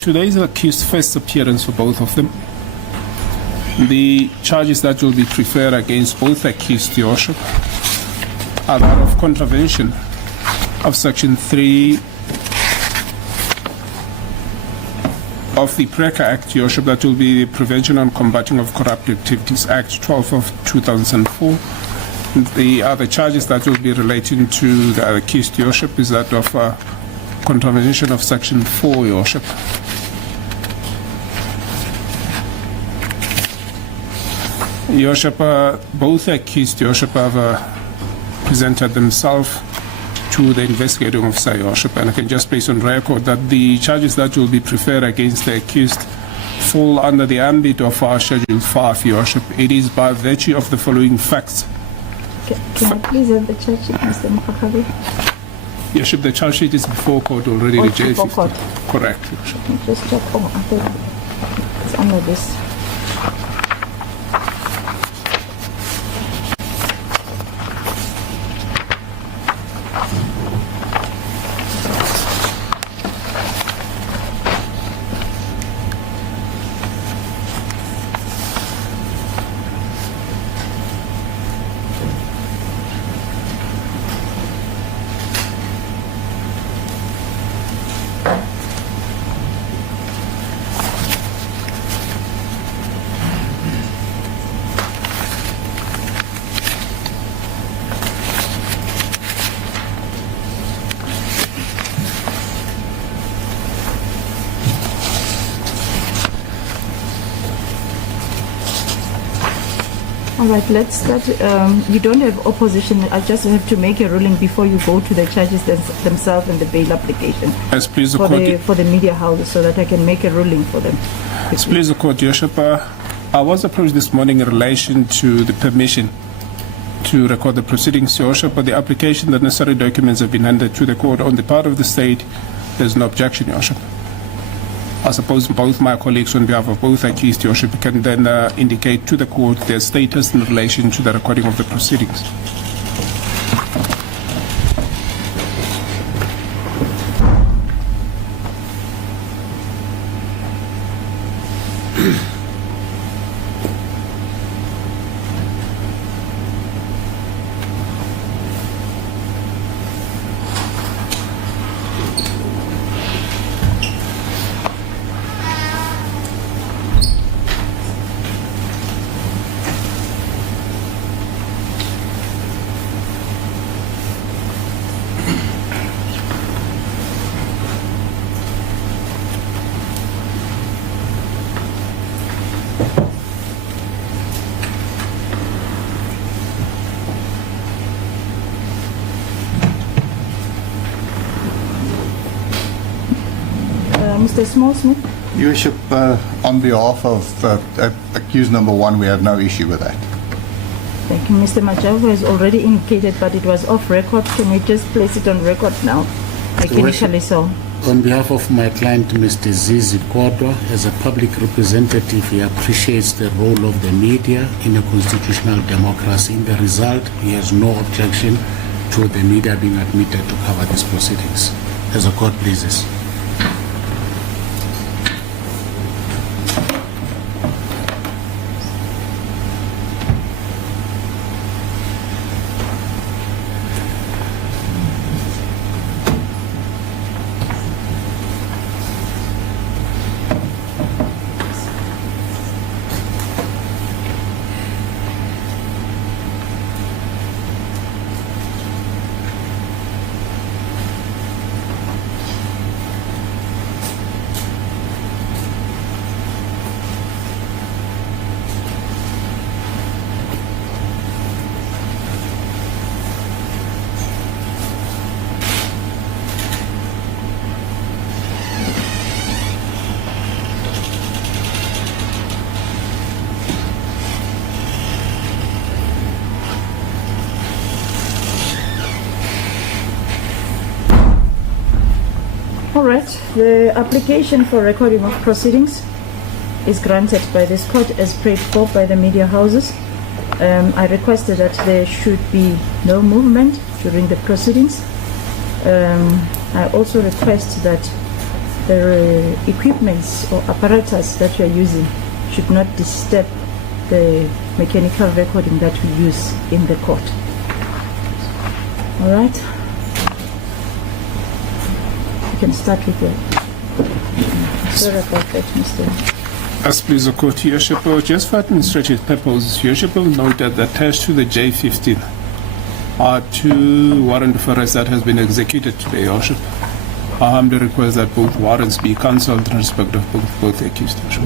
Today is the accused's first appearance for both of them. The charges that will be preferred against both accused, Your Worship, are that of contravention of Section 3 of the PRECA Act, Your Worship, that will be the Prevention and Combating of Corrupt Activities Act 12 of 2004. The other charges that will be relating to the accused, Your Worship, is that of contravention of Section 4, Your Worship. Your Worship, both accused, Your Worship, have presented themselves to the investigating officer, Your Worship, and I can just place on record that the charges that will be preferred against the accused fall under the ambit of our Schedule 5, Your Worship. It is by virtue of the following facts. Can I please have the charge sheet, Mr. Mphakabi? Your Worship, the charge sheet is before court already. Oh, the J50. before court. Correct, Your Worship. Let me just check. Oh, I think it's under this. All right, let's start. You don't have opposition. I just have to make a ruling before you go to the charges themselves and the bail application. Yes, please, for the media houses, so that I can make a ruling for them. Yes, please, the court, Your Worship. I was approached this morning in relation to the permission to record the proceedings, Your Worship, but the application, the necessary documents have been handed to the court on the part of the state. There's no objection, Your Worship. I suppose both my colleagues on behalf of both accused, Your Worship, can then indicate to the court their status in relation to the recording of the proceedings. Mr. Small-Smith? Your Worship, on behalf of accused number 1, we have no issue with that. Thank you. Mr. Majavu has already indicated, but it was off record. Can we just place it on record now? Mechanically so. On behalf of my client, Mr. Zizi Kodwa, as a public representative, he appreciates the role of the media in a constitutional democracy. In the result, he has no objection to the media being admitted to cover these proceedings. As the court pleases. All right, the application for recording of proceedings is granted by this court as prayed for by the media houses. I requested that there should be no movement during the proceedings. I also request that the equipments or apparatus that you are using should not disturb the mechanical recording that we use in the court. All right. You can start with the. Sorry about that, Mr. As please the court, Your Worship, just for administrative purposes, Your Worship will note that attached to the J15 are 2 warrant of arrest that has been executed today, Your Worship. I humbly request that both warrants be cancelled in respect of both accused, Your Worship.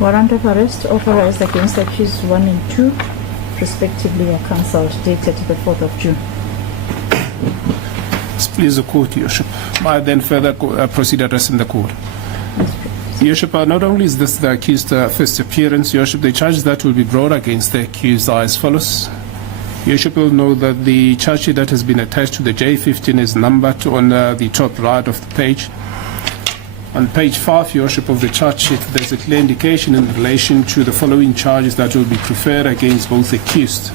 Warrant of arrest authorized against accused 1 and 2, respectively, are cancelled, dated the 4th of June. Please the court, Your Worship. I then further proceed addressing the court. Your Worship, not only is this the accused first appearance, Your Worship, the charges that will be brought against the accused are as follows. Your Worship will know that the charge sheet that has been attached to the J15 is numbered on the top right of the page. On page 5, Your Worship, of the charge sheet, there's a clear indication in relation to the following charges that will be preferred against both accused.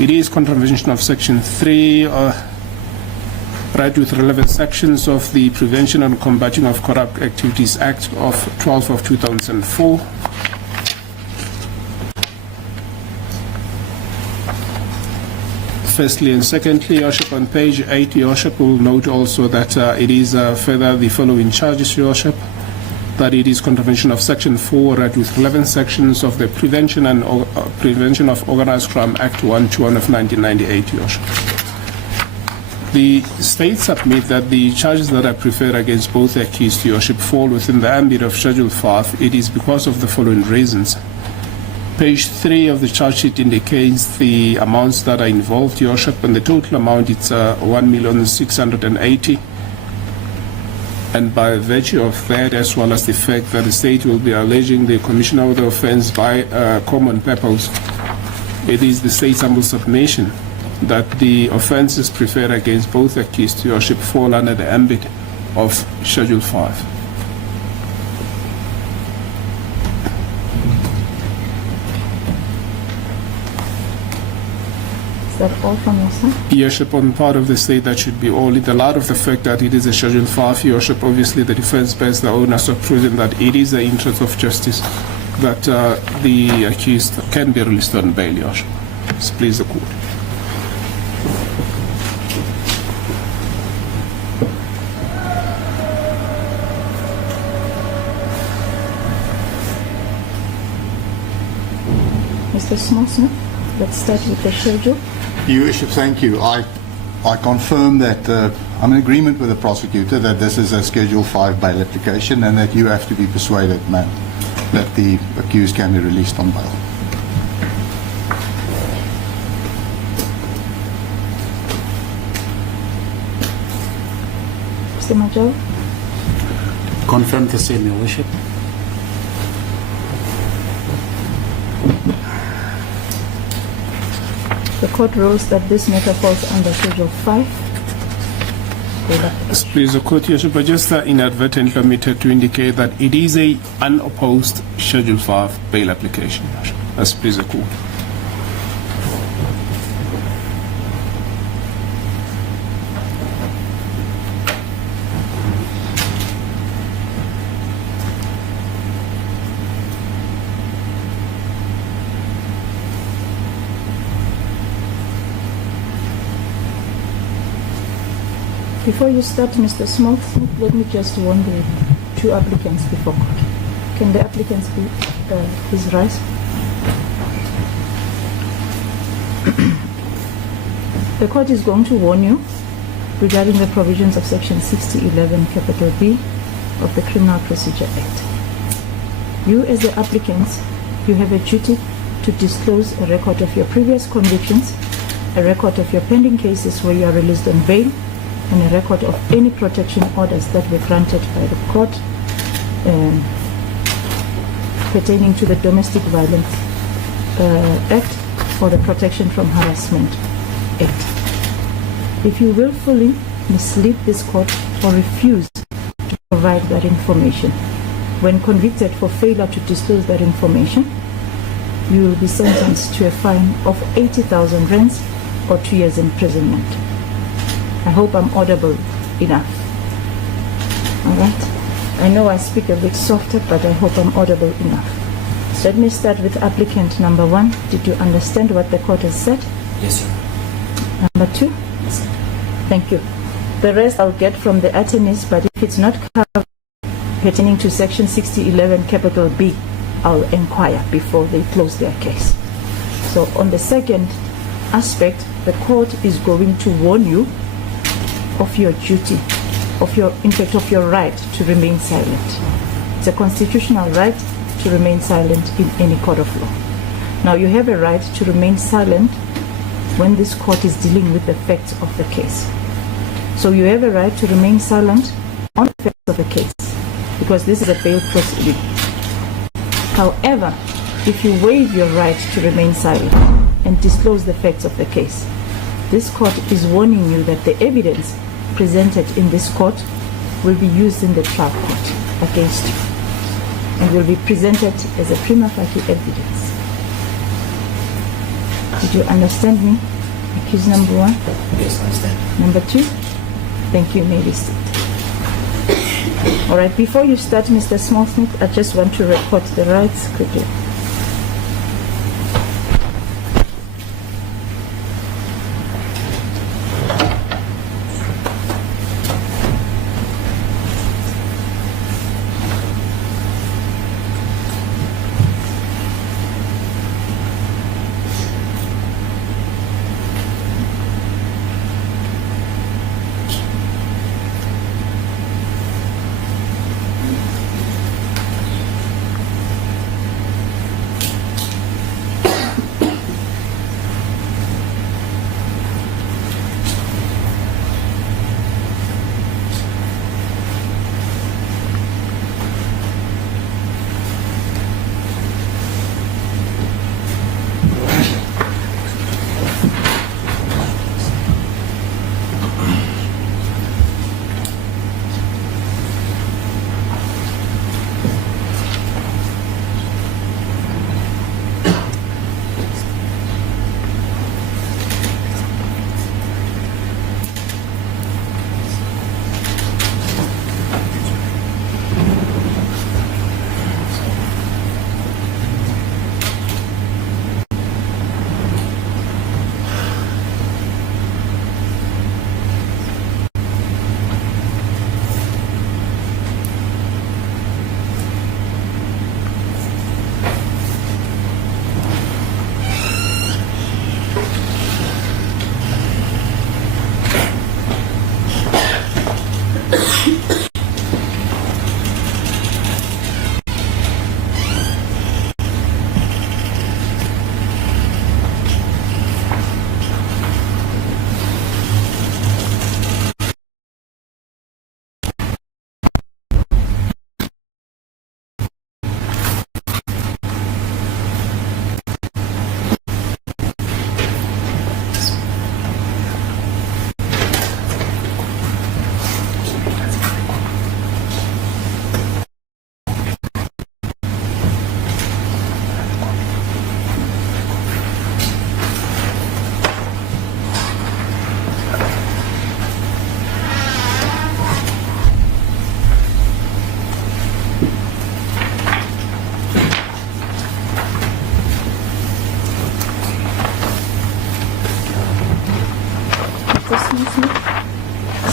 It is contravention of Section 3, right with relevant sections of the Prevention and Combating of Corrupt Activities Act of 12 of 2004. Firstly and secondly, Your Worship, on page 8, Your Worship will note also that it is further the following charges, Your Worship, that it is contravention of Section 4, right with relevant sections of the Prevention of Organized Crime Act 121 of 1998, Your Worship. The state submit that the charges that are preferred against both accused, Your Worship, fall within the ambit of Schedule 5. It is because of the following reasons. Page 3 of the charge sheet indicates the amounts that are involved, Your Worship, and the total amount is 1,680,000. And by virtue of that, as well as the fact that the state will be alleging the commission of the offence by common purpose, it is the state's humble submission that the offences preferred against both accused, Your Worship, fall under the ambit of Schedule 5. Is that all from your side? Your Worship, on part of the state, that should be all. In the light of the fact that it is a Schedule 5, Your Worship, obviously the defence bears the onus of proving that it is the interest of justice that the accused can be released on bail, Your Worship. So please the court. Mr. Smith, let's start with the schedule. Your Worship, thank you. I confirm that I'm in agreement with the prosecutor that this is a Schedule 5 bail application and that you have to be persuaded, ma'am, that the accused can be released on bail. Mr. Major? Confirm the same, Your Worship. The court rules that this matter falls under Schedule 5. Please, the court, Your Worship, I just inadvertently permitted to indicate that it is a unopposed Schedule 5 bail application, Your Worship. That's please the court. Before you start, Mr. Smith, let me just warn the two applicants before court. Can the applicants please rise? The court is going to warn you regarding the provisions of Section 6011 capital B of the Criminal Procedure Act. You, as the applicants, you have a duty to disclose a record of your previous convictions, a record of your pending cases where you are released on bail, and a record of any protection orders that were granted by the court pertaining to the Domestic Violence Act or the Protection from Harassment Act. If you willfully mislead this court or refuse to provide that information, when convicted for failure to disclose that information, you will be sentenced to a fine of 80,000 rands or 2 years imprisonment. I hope I'm audible enough. All right? I know I speak a bit softer, but I hope I'm audible enough. So let me start with applicant number 1. Did you understand what the court has said? Yes, sir. Number 2? Yes, sir. Thank you. The rest I'll get from the attorneys, but if it's not covered pertaining to Section 6011 capital B, I'll inquire before they close their case. So on the second aspect, the court is going to warn you of your duty, in fact, of your right to remain silent. It's a constitutional right to remain silent in any court of law. Now, you have a right to remain silent when this court is dealing with the facts of the case. So you have a right to remain silent on the facts of the case, because this is a bail proceeding. However, if you waive your right to remain silent and disclose the facts of the case, this court is warning you that the evidence presented in this court will be used in the trial court against you and will be presented as a prima facie evidence. Did you understand me? Accused number 1? Yes, I understand. Number 2? Thank you, may be seated. All right, before you start, Mr. Smith, I just want to report the rights quickly.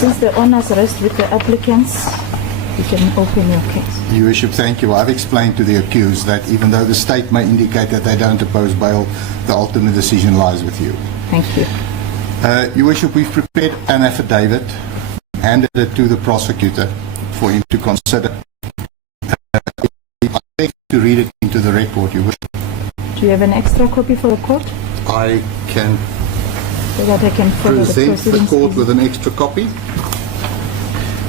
Since the honors rest with the applicants, you can open your case. Your Worship, thank you. I've explained to the accused that even though the state may indicate that they don't oppose bail, the ultimate decision lies with you. Thank you. Your Worship, we've prepared an affidavit, handed it to the prosecutor for him to consider. I beg to read it into the record, Your Worship. Do you have an extra copy for the court? I can So that I can follow the present the proceedings. court with an extra copy.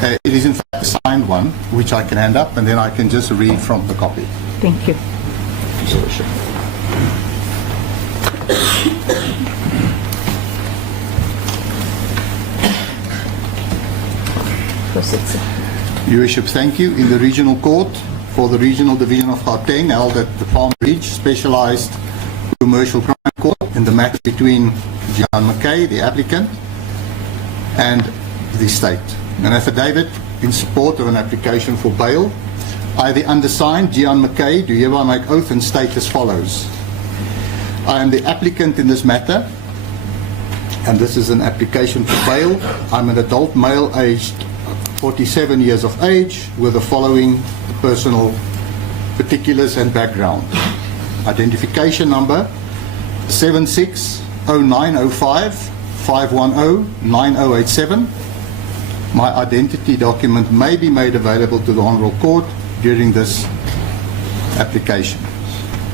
It is in fact a signed one, which I can hand up, and then I can just read from the copy. Thank you. Your Worship. Proceed, sir. Your Worship, thank you. In the Regional Court for the Regional Division of Gauteng, held at the Palm Ridge Specialized Commercial Crime Court, in the matter between Gian McKay, the applicant, and the state. An affidavit in support of an application for bail. I, the undersigned, Gian McKay, do hereby make oath and state as follows. I am the applicant in this matter, and this is an application for bail. I'm an adult male aged 47 years of age with the following personal particulars and background. Identification number 760905 510 9087. My identity document may be made available to the Honourable Court during this application.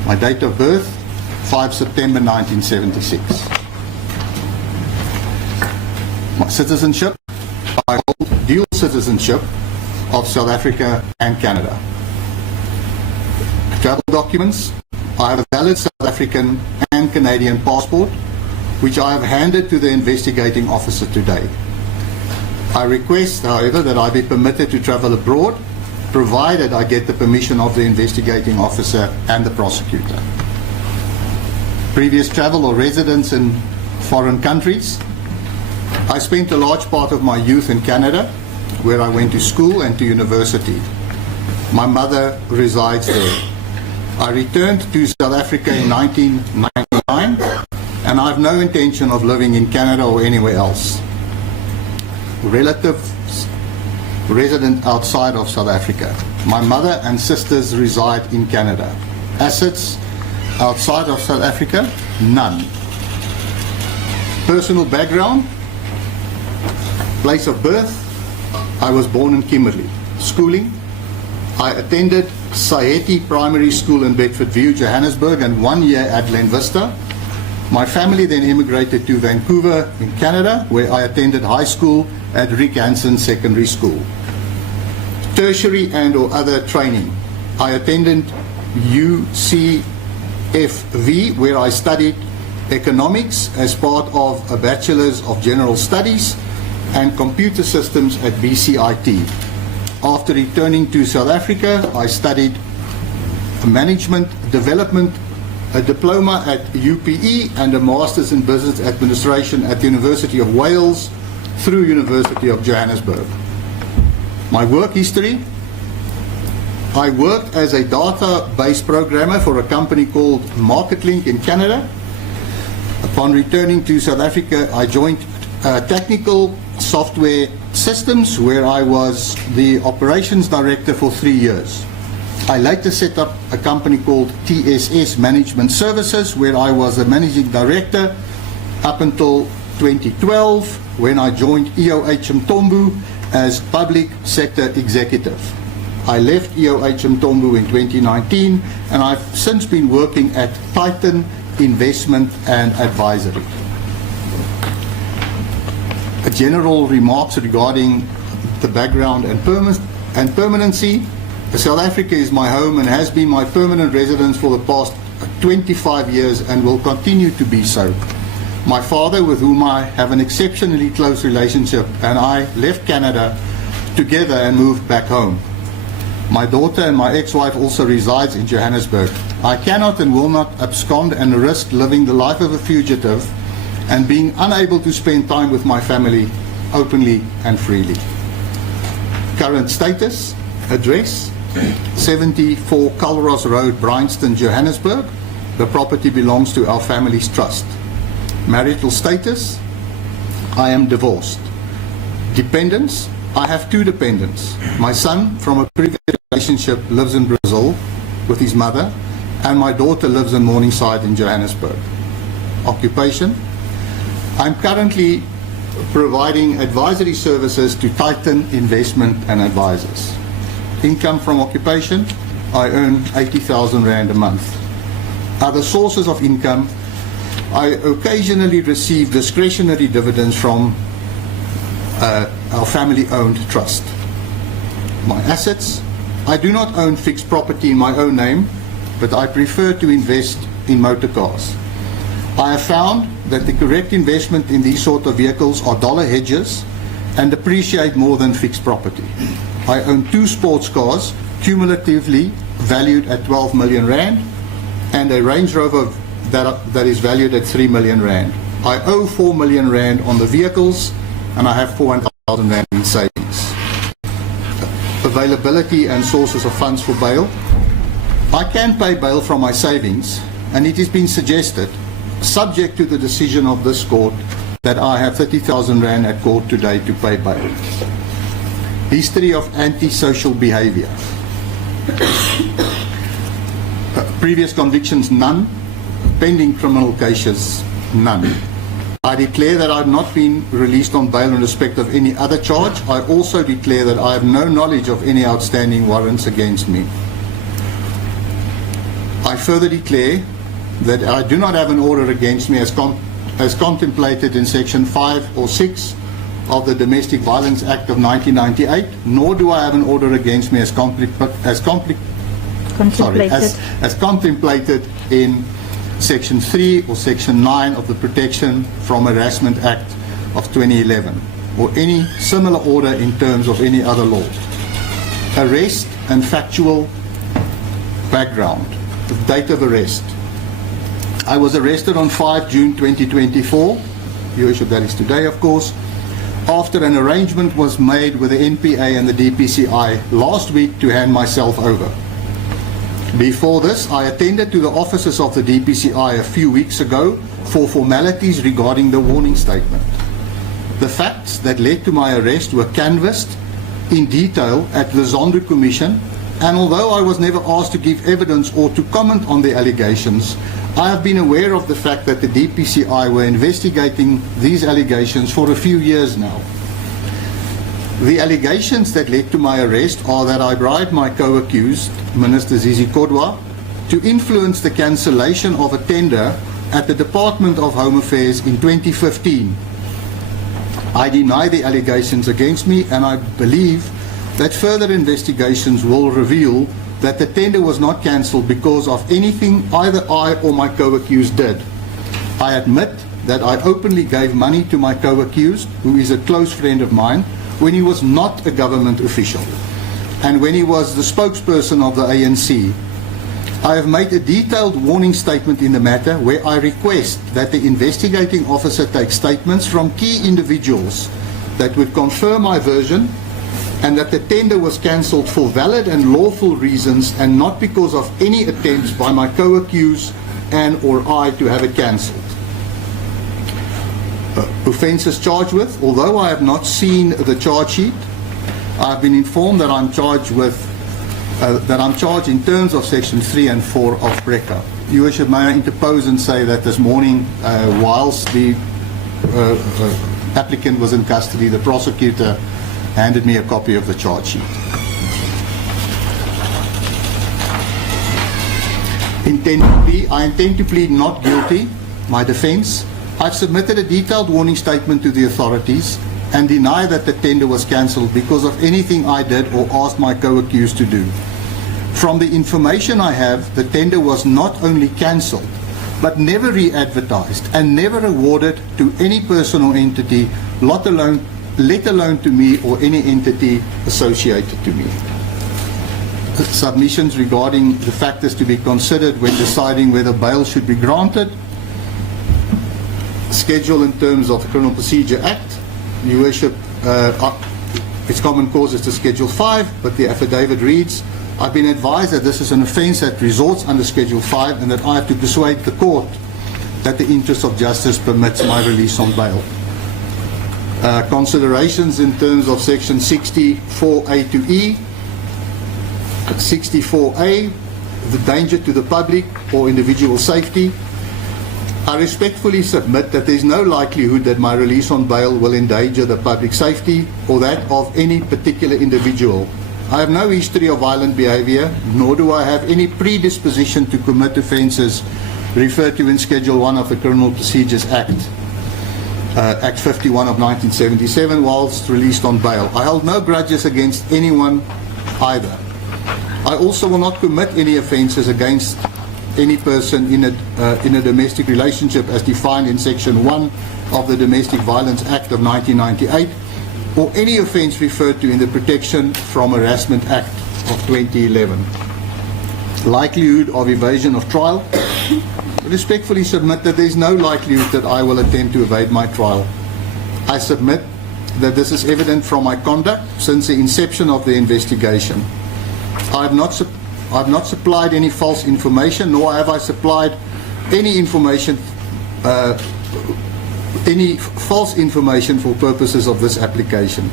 My date of birth 5 September 1976. My citizenship, I hold dual citizenship of South Africa and Canada. Travel documents, I have a valid South African and Canadian passport, which I have handed to the investigating officer today. I request, however, that I be permitted to travel abroad, provided I get the permission of the investigating officer and the prosecutor. Previous travel or residence in foreign countries. I spent a large part of my youth in Canada, where I went to school and to university. My mother resides there. I returned to South Africa in 1999, and I have no intention of living in Canada or anywhere else. Relatives resident outside of South Africa. My mother and sisters reside in Canada. Assets outside of South Africa? None. Personal background? Place of birth? I was born in Kimberley. Schooling? I attended Saeti Primary School in Bedford View, Johannesburg, and 1 year at Glen Vista. My family then immigrated to Vancouver in Canada, where I attended high school at Rick Hansen Secondary School. Tertiary and or other training. I attended UCFV, where I studied economics as part of a Bachelor's of General Studies and computer systems at BCIT. After returning to South Africa, I studied management development, a diploma at UPE and a master's in business administration at the University of Wales through University of Johannesburg. My work history: I worked as a database programmer for a company called MarketLink in Canada. Upon returning to South Africa, I joined Technical Software Systems, where I was the operations director for 3 years. I later set up a company called TSS Management Services, where I was the managing director up until 2012, when I joined EOH Mtombu as public sector executive. I left EOH Mtombu in 2019, and I've since been working at Titan Investment and Advisory. General remarks regarding the background and permanency. South Africa is my home and has been my permanent residence for the past 25 years and will continue to be so. My father, with whom I have an exceptionally close relationship, and I left Canada together and moved back home. My daughter and my ex-wife also resides in Johannesburg. I cannot and will not abscond and risk living the life of a fugitive and being unable to spend time with my family openly and freely. Current status: address 74 Culross Road, Bryanston, Johannesburg. The property belongs to our family's trust. Marital status: I am divorced. Dependents. I have 2 dependents. My son from a previous relationship lives in Brazil with his mother, and my daughter lives in Morningside in Johannesburg. Occupation. I'm currently providing advisory services to Titan Investment and Advisors. Income from occupation. I earn 80,000 Rand a month. Other sources of income. I occasionally receive discretionary dividends from our family-owned trust. My assets. I do not own fixed property in my own name, but I prefer to invest in motor cars. I have found that the correct investment in these sort of vehicles are dollar hedges and depreciate more than fixed property. I own 2 sports cars, cumulatively valued at 12 million Rand, and a Range Rover that is valued at 3 million Rand. I owe 4 million Rand on the vehicles, and I have 400,000 Rand in savings. Availability and sources of funds for bail. I can pay bail from my savings, and it has been suggested, subject to the decision of this court, that I have 30,000 Rand at court today to pay bail. History of antisocial behavior. Previous convictions, none. Pending criminal cases, none. I declare that I have not been released on bail in respect of any other charge. I also declare that I have no knowledge of any outstanding warrants against me. I further declare that I do not have an order against me as contemplated in Section 5 or 6 of the Domestic Violence Act of 1998, nor do I have an order against me as contemplated in Section 3 or Section 9 of the Protection from Harassment Act of 2011, or any similar order in terms of any other law. Arrest and factual background. The date of arrest. I was arrested on 5 June 2024, Your Worship, that is today of course, after an arrangement was made with the NPA and the DPCI last week to hand myself over. Before this, I attended to the offices of the DPCI a few weeks ago for formalities regarding the warning statement. The facts that led to my arrest were canvassed in detail at the Zondo Commission, and although I was never asked to give evidence or to comment on the allegations, I have been aware of the fact that the DPCI were investigating these allegations for a few years now. The allegations that led to my arrest are that I bribed my co-accused, Minister Zizi Kodwa, to influence the cancellation of a tender at the Department of Home Affairs in 2015. I deny the allegations against me, and I believe that further investigations will reveal that the tender was not cancelled because of anything either I or my co-accused did. I admit that I openly gave money to my co-accused, who is a close friend of mine, when he was not a government official, and when he was the spokesperson of the ANC. I have made a detailed warning statement in the matter where I request that the investigating officer take statements from key individuals that would confirm my version, and that the tender was cancelled for valid and lawful reasons and not because of any attempts by my co-accused and or I to have it cancelled. Offences charged with. Although I have not seen the charge sheet, I have been informed that I'm charged in terms of Section 3 and 4 of PRECA. Your Worship, may I interpose and say that this morning, whilst the applicant was in custody, the prosecutor handed me a copy of the charge sheet. I intend to plead not guilty. My defence. I've submitted a detailed warning statement to the authorities and deny that the tender was cancelled because of anything I did or asked my co-accused to do. From the information I have, the tender was not only cancelled, but never re-advertised and never awarded to any person or entity, let alone to me or any entity associated to me. Submissions regarding the factors to be considered when deciding whether bail should be granted. Schedule in terms of the Criminal Procedure Act. Your Worship, its common cause is to Schedule 5, but the affidavit reads, I've been advised that this is an offence that resorts under Schedule 5 and that I have to persuade the court that the interest of justice permits my release on bail. Considerations in terms of section 64A to E. 64A, the danger to the public or individual safety. I respectfully submit that there is no likelihood that my release on bail will endanger the public safety or that of any particular individual. I have no history of violent behavior, nor do I have any predisposition to commit offences referred to in Schedule 1 of the Criminal Procedures Act, Act 51 of 1977, whilst released on bail. I hold no grudges against anyone either. I also will not commit any offences against any person in a domestic relationship as defined in Section 1 of the Domestic Violence Act of 1998, or any offence referred to in the Protection from Harassment Act of 2011. Likelihood of evasion of trial. I respectfully submit that there is no likelihood that I will attempt to evade my trial. I submit that this is evident from my conduct since the inception of the investigation. I have not supplied any false information, nor have I supplied any information, any false information for purposes of this application.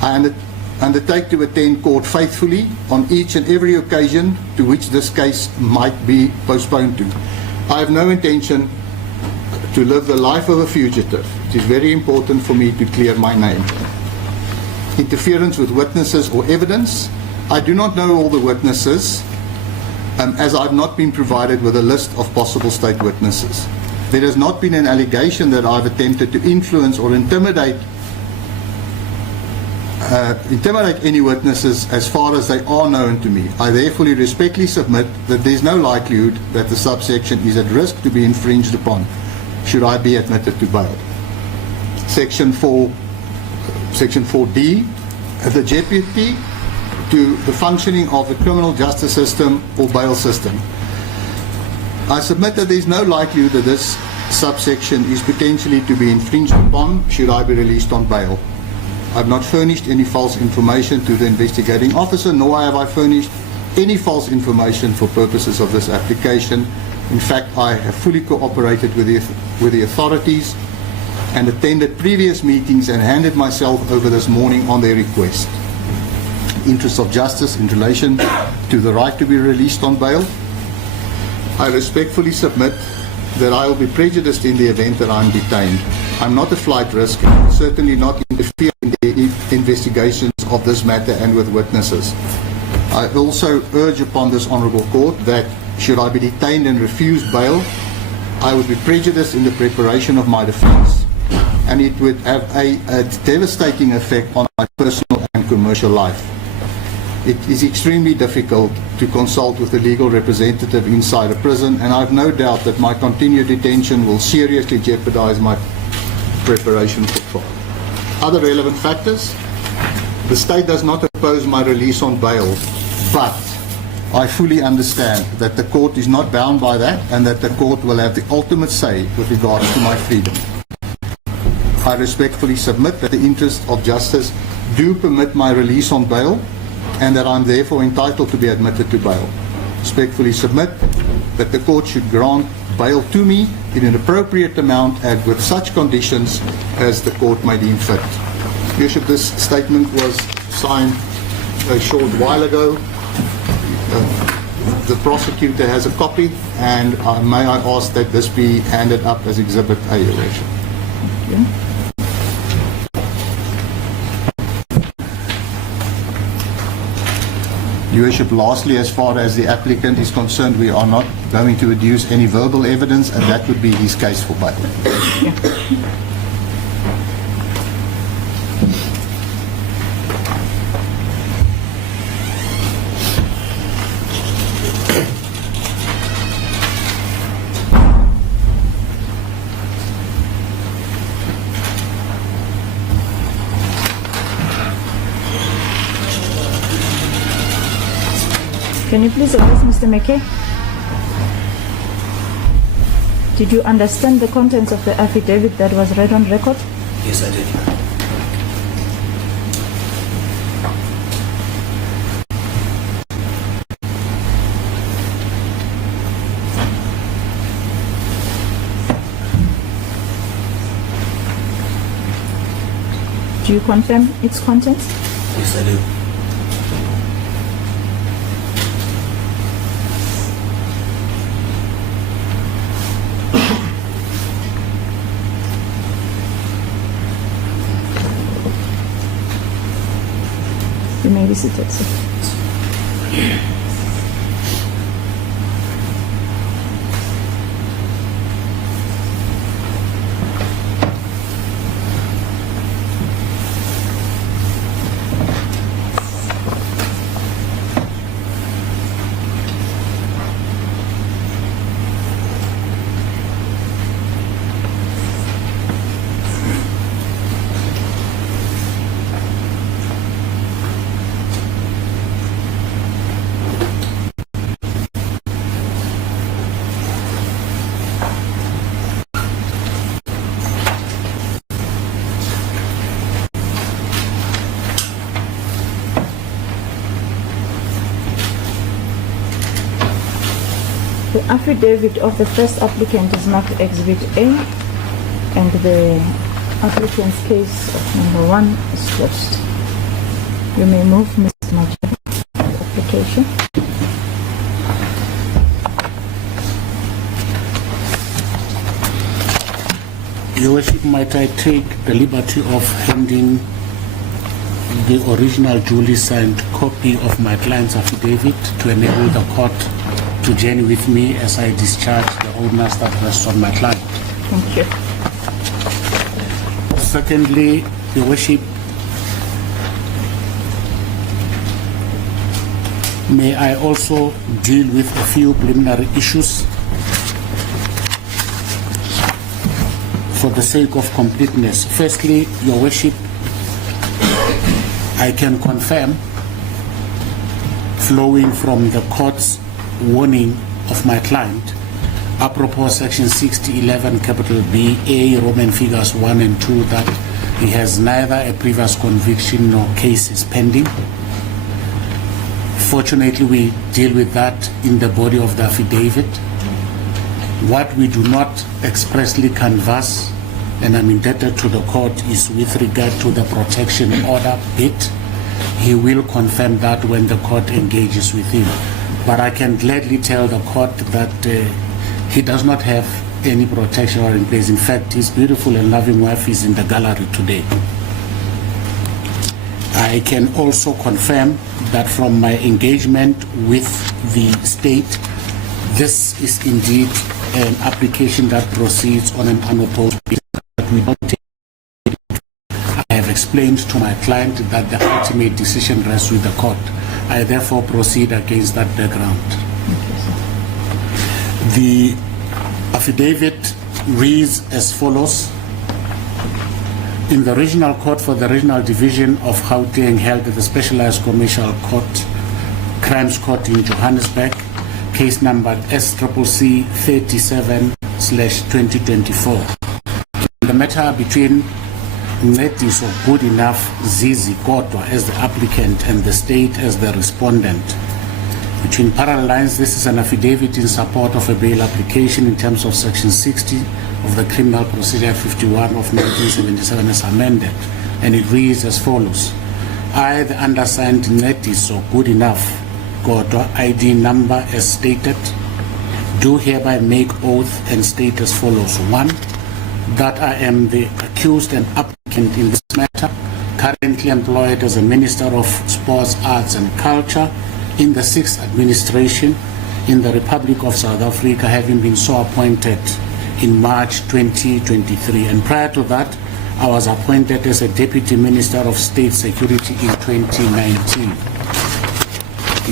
I undertake to attend court faithfully on each and every occasion to which this case might be postponed to. I have no intention to live the life of a fugitive. It is very important for me to clear my name. Interference with witnesses or evidence. I do not know all the witnesses, as I have not been provided with a list of possible state witnesses. There has not been an allegation that I have attempted to influence or intimidate any witnesses as far as they are known to me. I therefore respectfully submit that there is no likelihood that the subsection is at risk to be infringed upon should I be admitted to bail. Section 4D, the jeopardy to the functioning of the criminal justice system or bail system. I submit that there is no likelihood that this subsection is potentially to be infringed upon should I be released on bail. I have not furnished any false information to the investigating officer, nor have I furnished any false information for purposes of this application. In fact, I have fully cooperated with the authorities and attended previous meetings and handed myself over this morning on their request. Interests of justice in relation to the right to be released on bail. I respectfully submit that I will be prejudiced in the event that I am detained. I am not a flight risk, certainly not interfere in the investigations of this matter and with witnesses. I also urge upon this Honourable Court that should I be detained and refuse bail, I would be prejudiced in the preparation of my defence, and it would have a devastating effect on my personal and commercial life. It is extremely difficult to consult with a legal representative inside a prison, and I have no doubt that my continued detention will seriously jeopardise my preparation for trial. Other relevant factors: the state does not oppose my release on bail, but I fully understand that the court is not bound by that and that the court will have the ultimate say with regards to my freedom. I respectfully submit that the interests of justice do permit my release on bail and that I am therefore entitled to be admitted to bail. Respectfully submit that the court should grant bail to me in an appropriate amount and with such conditions as the court may deem fit. Your Worship, this statement was signed a short while ago. The prosecutor has a copy, and may I ask that this be handed up as Exhibit A, Your Worship. Your Worship, lastly, as far as the applicant is concerned, we are not going to adduce any verbal evidence, and that would be his case for bail. Can you please advise Mr. McKay? Did you understand the contents of the affidavit that was read on record? Yes, I did. Do you confirm its contents? Yes, I do. You may be seated, sir. The affidavit of the first applicant is marked Exhibit A, and the applicant's case of number 1 is closed. You may move, Mr. Machado, the application. Your Worship, might I take the liberty of handing the original duly signed copy of my client's affidavit to enable the court to journey with me as I discharge the onus that rests on my client. Thank you. Secondly, Your Worship, may I also deal with a few preliminary issues for the sake of completeness. Firstly, Your Worship, I can confirm, flowing from the court's warning of my client, apropos section 6011 capital B, A, Roman figures 1 and 2, that he has neither a previous conviction nor cases pending. Fortunately, we deal with that in the body of the affidavit. What we do not expressly canvass, and I'm indebted to the court, is with regard to the protection order bit. He will confirm that when the court engages with him. But I can gladly tell the court that he does not have any protection or in place. In fact, his beautiful and loving wife is in the gallery today. I can also confirm that from my engagement with the state, this is indeed an application that proceeds on an unopposed basis. We don't take it. I have explained to my client that the ultimate decision rests with the court. I therefore proceed against that background. The affidavit reads as follows. In the Regional Court for the Regional Division of Gauteng held at the Specialized Commercial Court, Crimes Court in Johannesburg, case number SCCC 37/2024. The matter between Mnetiso Good Enough Zizi Kodwa as the applicant and the state as the respondent. Between parallel lines, this is an affidavit in support of a bail application in terms of section 60 of the Criminal Procedure 51 of 1977 as amended, and it reads as follows. I, the undersigned Mnetiso Good Enough Kodwa, ID number as stated, do hereby make oath and state as follows. 1. That I am the accused and applicant in this matter, currently employed as a Minister of Sports, Arts and Culture in the 6th Administration in the Republic of South Africa, having been so appointed in March 2023. And prior to that, I was appointed as a Deputy Minister of State Security in 2019.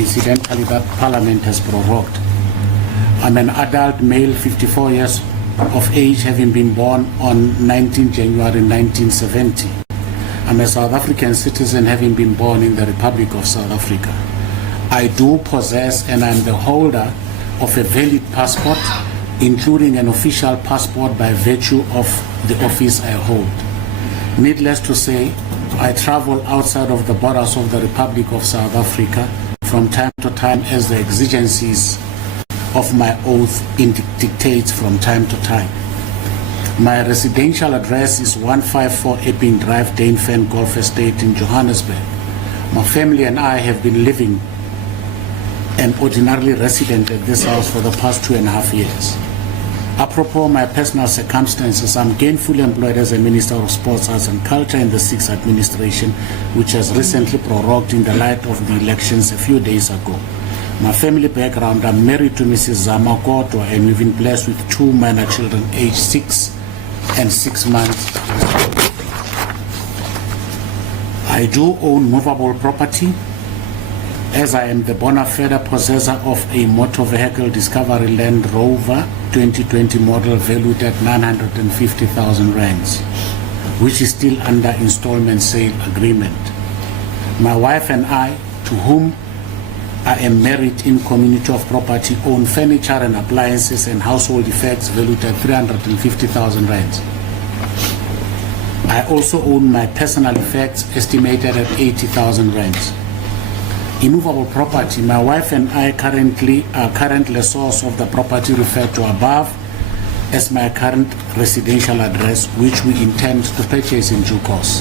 Incidentally, that Parliament has prorogued. I'm an adult male, 54 years of age, having been born on 19 January 1970. I'm a South African citizen, having been born in the Republic of South Africa. I do possess and I'm the holder of a valid passport, including an official passport by virtue of the office I hold. Needless to say, I travel outside of the borders of the Republic of South Africa from time to time as the exigencies of my oath dictates from time to time. My residential address is 154 Epping Drive, Danefen Golf Estate in Johannesburg. My family and I have been living and ordinarily resident at this house for the past 2.5 years. Apropos my personal circumstances, I'm gainfully employed as a Minister of Sports, Arts and Culture in the 6th administration, which has recently prorogued in the light of the elections a few days ago. My family background, I'm married to Mrs. Zizi Kodwa, and we've been blessed with 2 minor children aged 6 and 6 months. I do own movable property, as I am the bona fide possessor of a motor vehicle Discovery Land Rover 2020 model valued at 950,000 rands, which is still under installment sale agreement. My wife and I, to whom I am married in community of property, own furniture and appliances and household effects valued at 350,000 rands. I also own my personal effects estimated at 80,000 rands. Immovable property, my wife and I are current lessors of the property referred to above as my current residential address, which we intend to purchase in due course.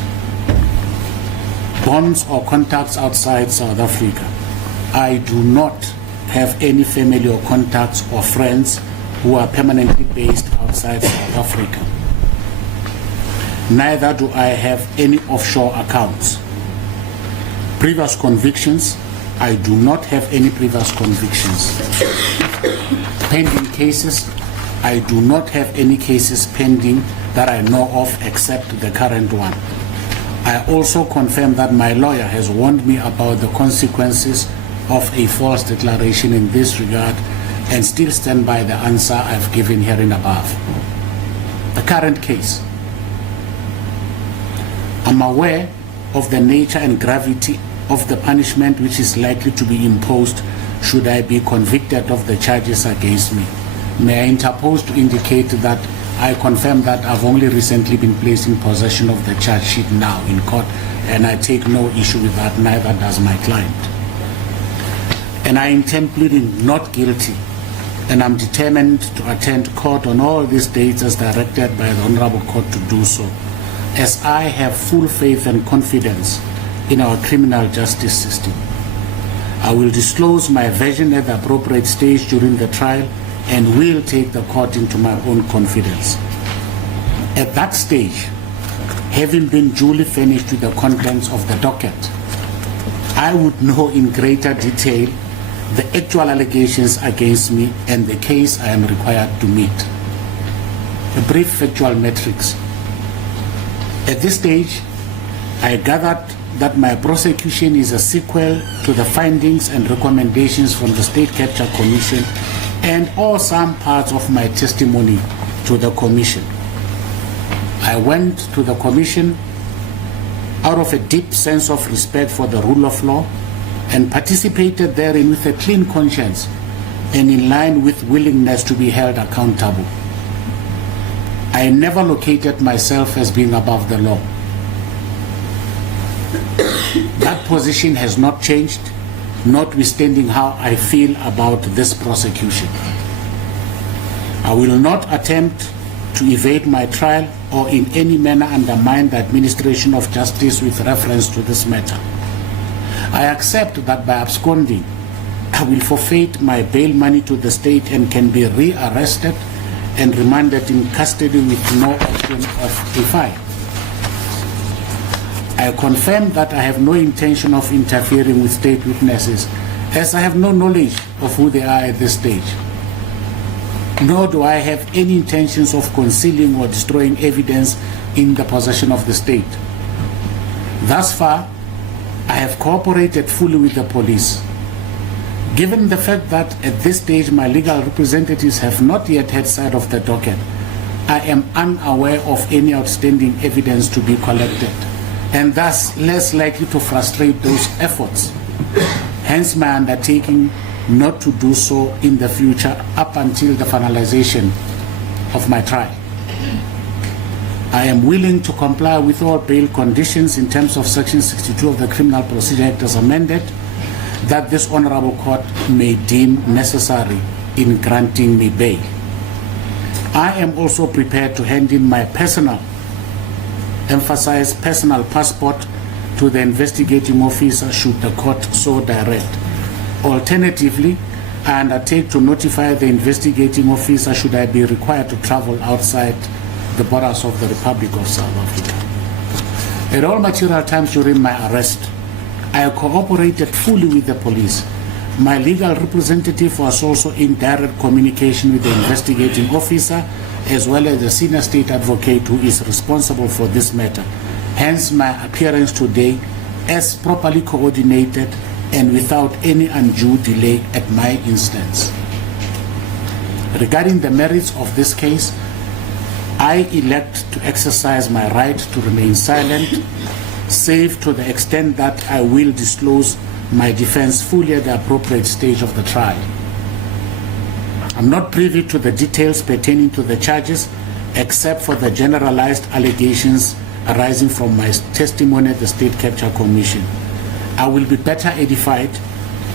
Bonds or contacts outside South Africa. I do not have any family or contacts or friends who are permanently based outside South Africa. Neither do I have any offshore accounts. Previous convictions. I do not have any previous convictions. Pending cases. I do not have any cases pending that I know of except the current one. I also confirm that my lawyer has warned me about the consequences of a false declaration in this regard and still stand by the answer I've given herein above. The current case. I'm aware of the nature and gravity of the punishment which is likely to be imposed should I be convicted of the charges against me. May I interpose to indicate that I confirm that I've only recently been placed in possession of the charge sheet now in court, and I take no issue with that, neither does my client. And I intend pleading not guilty, and I'm determined to attend court on all these dates as directed by the Honorable Court to do so, as I have full faith and confidence in our criminal justice system. I will disclose my version at the appropriate stage during the trial and will take the court into my own confidence. At that stage, having been duly furnished with the contents of the docket, I would know in greater detail the actual allegations against me and the case I am required to meet. A brief factual matrix. At this stage, I gathered that my prosecution is a sequel to the findings and recommendations from the State Capture Commission and or some parts of my testimony to the Commission. I went to the Commission out of a deep sense of respect for the rule of law and participated therein with a clean conscience and in line with willingness to be held accountable. I never located myself as being above the law. That position has not changed, notwithstanding how I feel about this prosecution. I will not attempt to evade my trial or in any manner undermine the administration of justice with reference to this matter. I accept that by absconding, I will forfeit my bail money to the state and can be rearrested and remanded in custody with no option of a fine. I confirm that I have no intention of interfering with state witnesses, as I have no knowledge of who they are at this stage. Nor do I have any intentions of concealing or destroying evidence in the possession of the state. Thus far, I have cooperated fully with the police. Given the fact that at this stage my legal representatives have not yet had sight of the docket, I am unaware of any outstanding evidence to be collected, and thus less likely to frustrate those efforts. Hence my undertaking not to do so in the future up until the finalization of my trial. I am willing to comply with all bail conditions in terms of Section 62 of the Criminal Procedure Act as amended that this Honorable Court may deem necessary in granting me bail. I am also prepared to hand in my personal, emphasize personal passport to the investigating officer should the court so direct. Alternatively, I undertake to notify the investigating officer should I be required to travel outside the borders of the Republic of South Africa. At all material times during my arrest, I cooperated fully with the police. My legal representative was also in direct communication with the investigating officer as well as the senior state advocate who is responsible for this matter. Hence my appearance today as properly coordinated and without any undue delay at my instance. Regarding the merits of this case, I elect to exercise my right to remain silent, save to the extent that I will disclose my defense fully at the appropriate stage of the trial. I'm not privy to the details pertaining to the charges, except for the generalized allegations arising from my testimony at the State Capture Commission. I will be better edified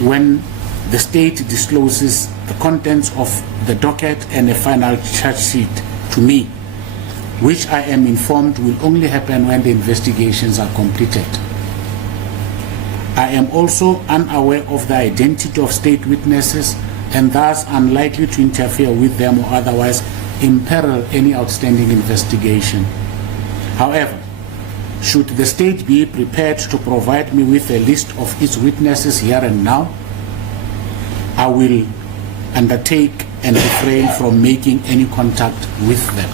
when the state discloses the contents of the docket and a final charge sheet to me, which I am informed will only happen when the investigations are completed. I am also unaware of the identity of state witnesses and thus unlikely to interfere with them or otherwise imperil any outstanding investigation. However, should the state be prepared to provide me with a list of its witnesses here and now, I will undertake and refrain from making any contact with them.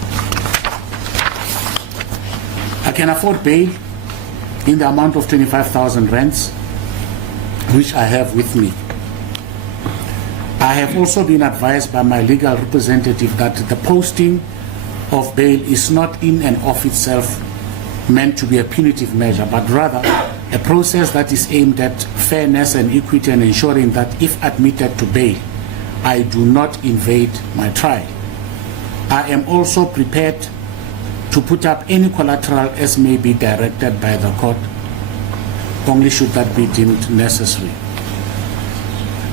I can afford bail in the amount of 25,000 rands, which I have with me. I have also been advised by my legal representative that the posting of bail is not in and of itself meant to be a punitive measure, but rather a process that is aimed at fairness and equity and ensuring that if admitted to bail, I do not invade my trial. I am also prepared to put up any collateral as may be directed by the court, only should that be deemed necessary.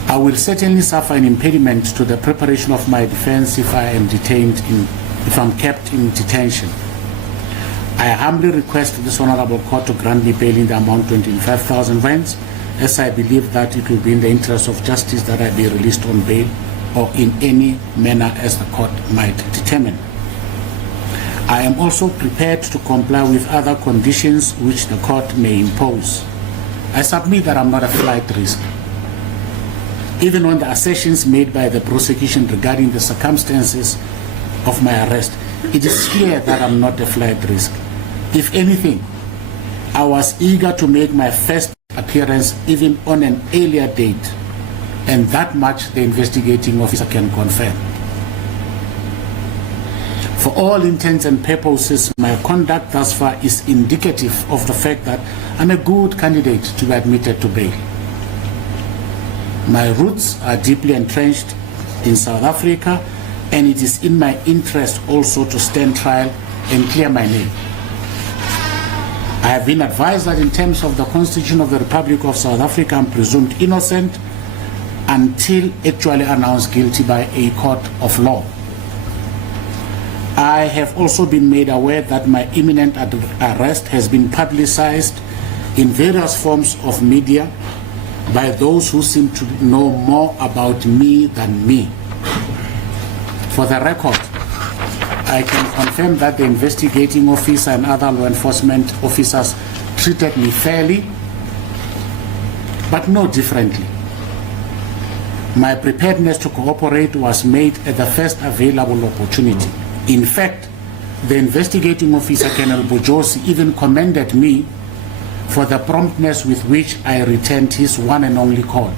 I will certainly suffer an impediment to the preparation of my defense if I am detained if I'm kept in detention. I humbly request this honorable court to grant me bail in the amount of 25,000 rands, as I believe that it will be in the interest of justice that I be released on bail or in any manner as the court might determine. I am also prepared to comply with other conditions which the court may impose. I submit that I'm not a flight risk. Even on the assertions made by the prosecution regarding the circumstances of my arrest, it is clear that I'm not a flight risk. If anything, I was eager to make my first appearance even on an earlier date, and that much the investigating officer can confirm. For all intents and purposes, my conduct thus far is indicative of the fact that I'm a good candidate to be admitted to bail. My roots are deeply entrenched in South Africa, and it is in my interest also to stand trial and clear my name. I have been advised that in terms of the Constitution of the Republic of South Africa, I'm presumed innocent until actually announced guilty by a court of law. I have also been made aware that my imminent arrest has been publicized in various forms of media by those who seem to know more about me than me. For the record, I can confirm that the investigating officer and other law enforcement officers treated me fairly, but no differently. My preparedness to cooperate was made at the first available opportunity. In fact, the investigating officer, Colonel Bojosi, even commended me for the promptness with which I returned his one and only call.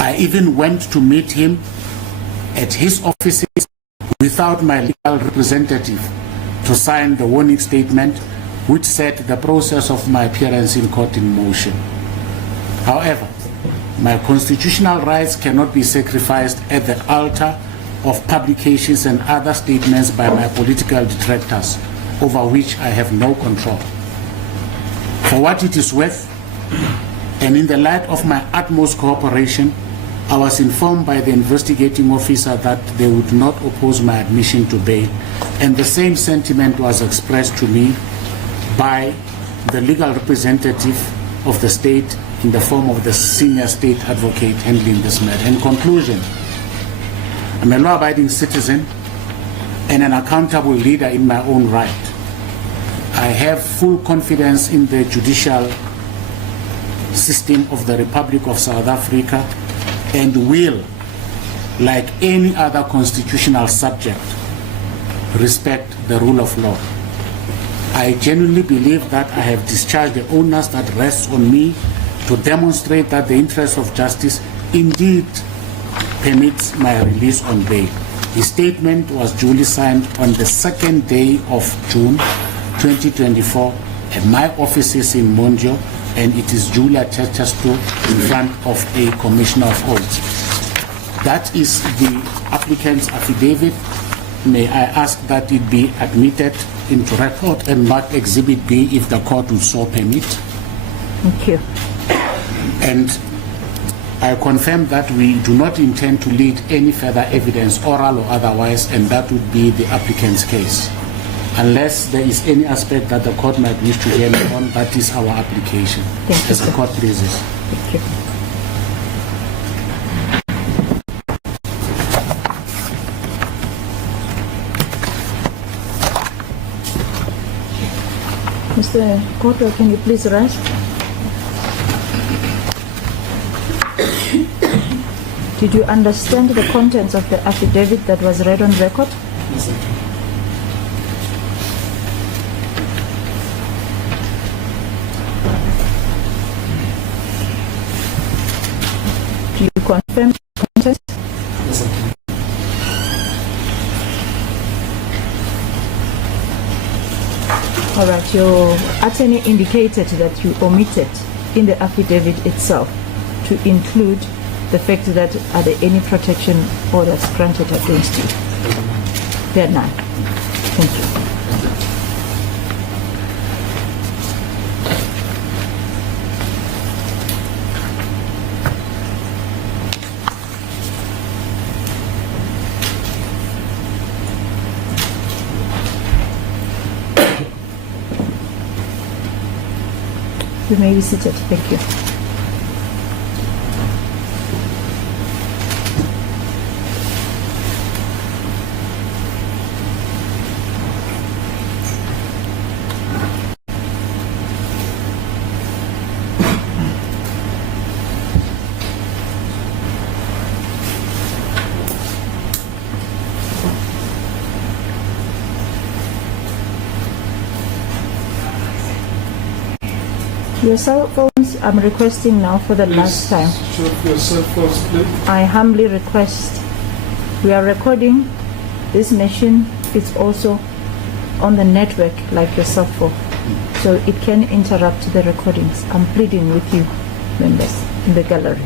I even went to meet him at his offices without my legal representative to sign the warning statement which set the process of my appearance in court in motion. However, my constitutional rights cannot be sacrificed at the altar of publications and other statements by my political detractors over which I have no control. For what it is worth, and in the light of my utmost cooperation, I was informed by the investigating officer that they would not oppose my admission to bail, and the same sentiment was expressed to me by the legal representative of the state in the form of the senior state advocate handling this matter. In conclusion, I'm a law-abiding citizen and an accountable leader in my own right. I have full confidence in the judicial system of the Republic of South Africa and will, like any other constitutional subject, respect the rule of law. I genuinely believe that I have discharged the onus that rests on me to demonstrate that the interest of justice indeed permits my release on bail. The statement was duly signed on the 2nd day of June 2024 at my offices in Monjo, and it is duly attested to in front of a commissioner of oaths. That is the applicant's affidavit. May I ask that it be admitted into record and marked Exhibit B if the court will so permit? Thank you. And I confirm that we do not intend to lead any further evidence, oral or otherwise, and that would be the applicant's case. Unless there is any aspect that the court might wish to hear me on, that is our application. Thank you, as the sir. court pleases. Thank you. Mr. Kodwa, can you please rise? Did you understand the contents of the affidavit that was read on record? Yes, Do you confirm the contents? yes, All right, your attorney indicated that you omitted in the affidavit itself to include the fact that are there any protection orders granted against you? There are none. Thank you. You may be seated. Thank you. Your cell phones, I'm requesting now for the last time. Your cell phones, please. I humbly request, we are recording this machine, it's also on the network like your cell phone, so it can interrupt the recordings. I'm pleading with you, members in the gallery.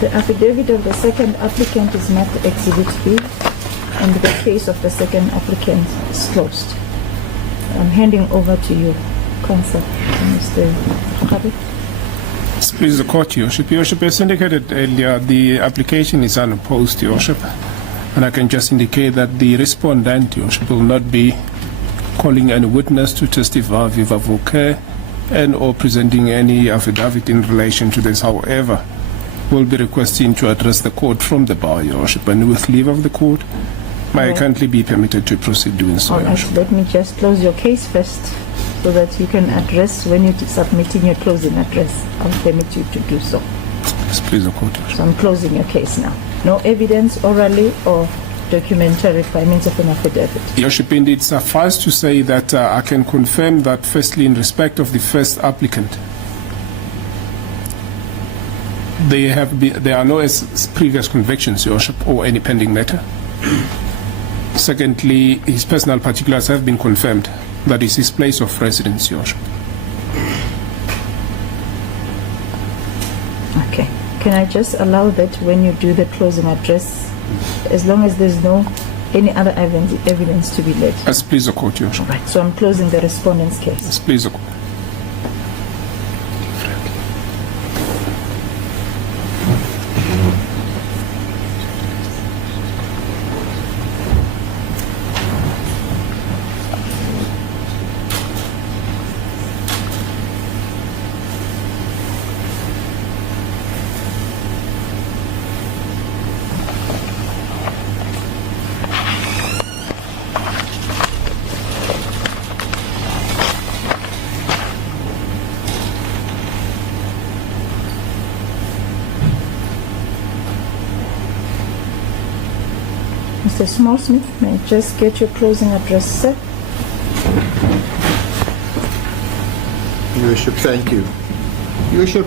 The affidavit of the second applicant is marked Exhibit B, and the case of the second applicant is closed. I'm handing over to you, Counsel, Mr. Khabi. Please, the court, Your Worship. Your Worship, as indicated earlier, the application is unopposed, Your Worship. And I can just indicate that the respondent, Your Worship, will not be calling any witness to testify viva voce and or presenting any affidavit in relation to this. However, we'll be requesting to address the court from the bar, Your Worship, and with leave of the court, May I kindly be permitted to proceed doing so, All Your right, Worship? let me just close your case first so that you can address when you're submitting your closing address. I'll permit you to do so. Yes, please, the court, Your Worship. So I'm closing your case now. No evidence orally or documentary by means of an affidavit. Your Worship, indeed, suffice to say that I can confirm that firstly, in respect of the first applicant, there are no previous convictions, Your Worship, or any pending matter. Secondly, his personal particulars have been confirmed. That is his place of residence, Your Worship. Okay. Can I just allow that when you do the closing address, as long as there's no any other evidence to be laid? Yes, please, the court, Your Worship. Right. So I'm closing the respondent's case. Yes, please, the court. Mr. Smallsmith, may I just get your closing address, sir? Your Worship, thank you. Your Worship,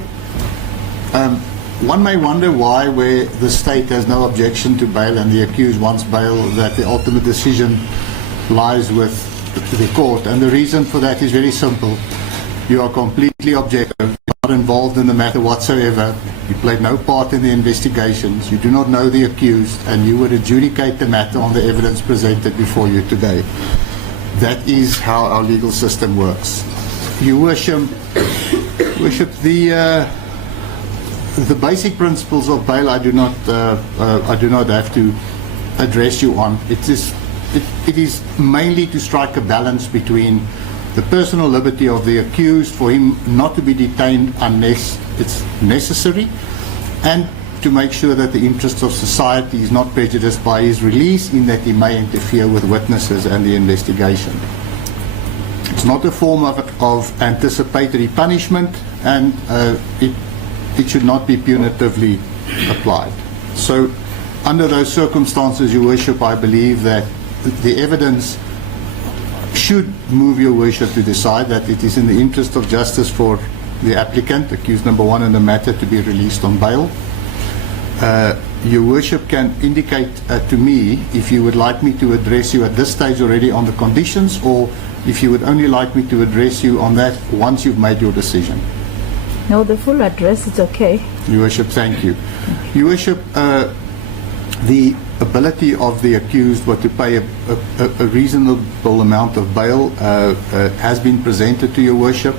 one may wonder why, where the state has no objection to bail and the accused wants bail, that the ultimate decision lies with the court. And the reason for that is very simple. You are completely objective, not involved in the matter whatsoever. You played no part in the investigations. You do not know the accused, and you would adjudicate the matter on the evidence presented before you today. That is how our legal system works. Your Worship, the basic principles of bail I do not have to address you on. It is mainly to strike a balance between the personal liberty of the accused, for him not to be detained unless it's necessary, and to make sure that the interests of society is not prejudiced by his release, in that he may interfere with witnesses and the investigation. It's not a form of anticipatory punishment, and it should not be punitively applied. So under those circumstances, Your Worship, I believe that the evidence should move Your Worship to decide that it is in the interest of justice for the applicant, accused number one in the matter, to be released on bail. Your Worship can indicate to me if you would like me to address you at this stage already on the conditions, or if you would only like me to address you on that once you've made your decision. No, the full address is okay. Your Worship, thank you. Your Worship, the ability of the accused to pay a reasonable amount of bail has been presented to Your Worship.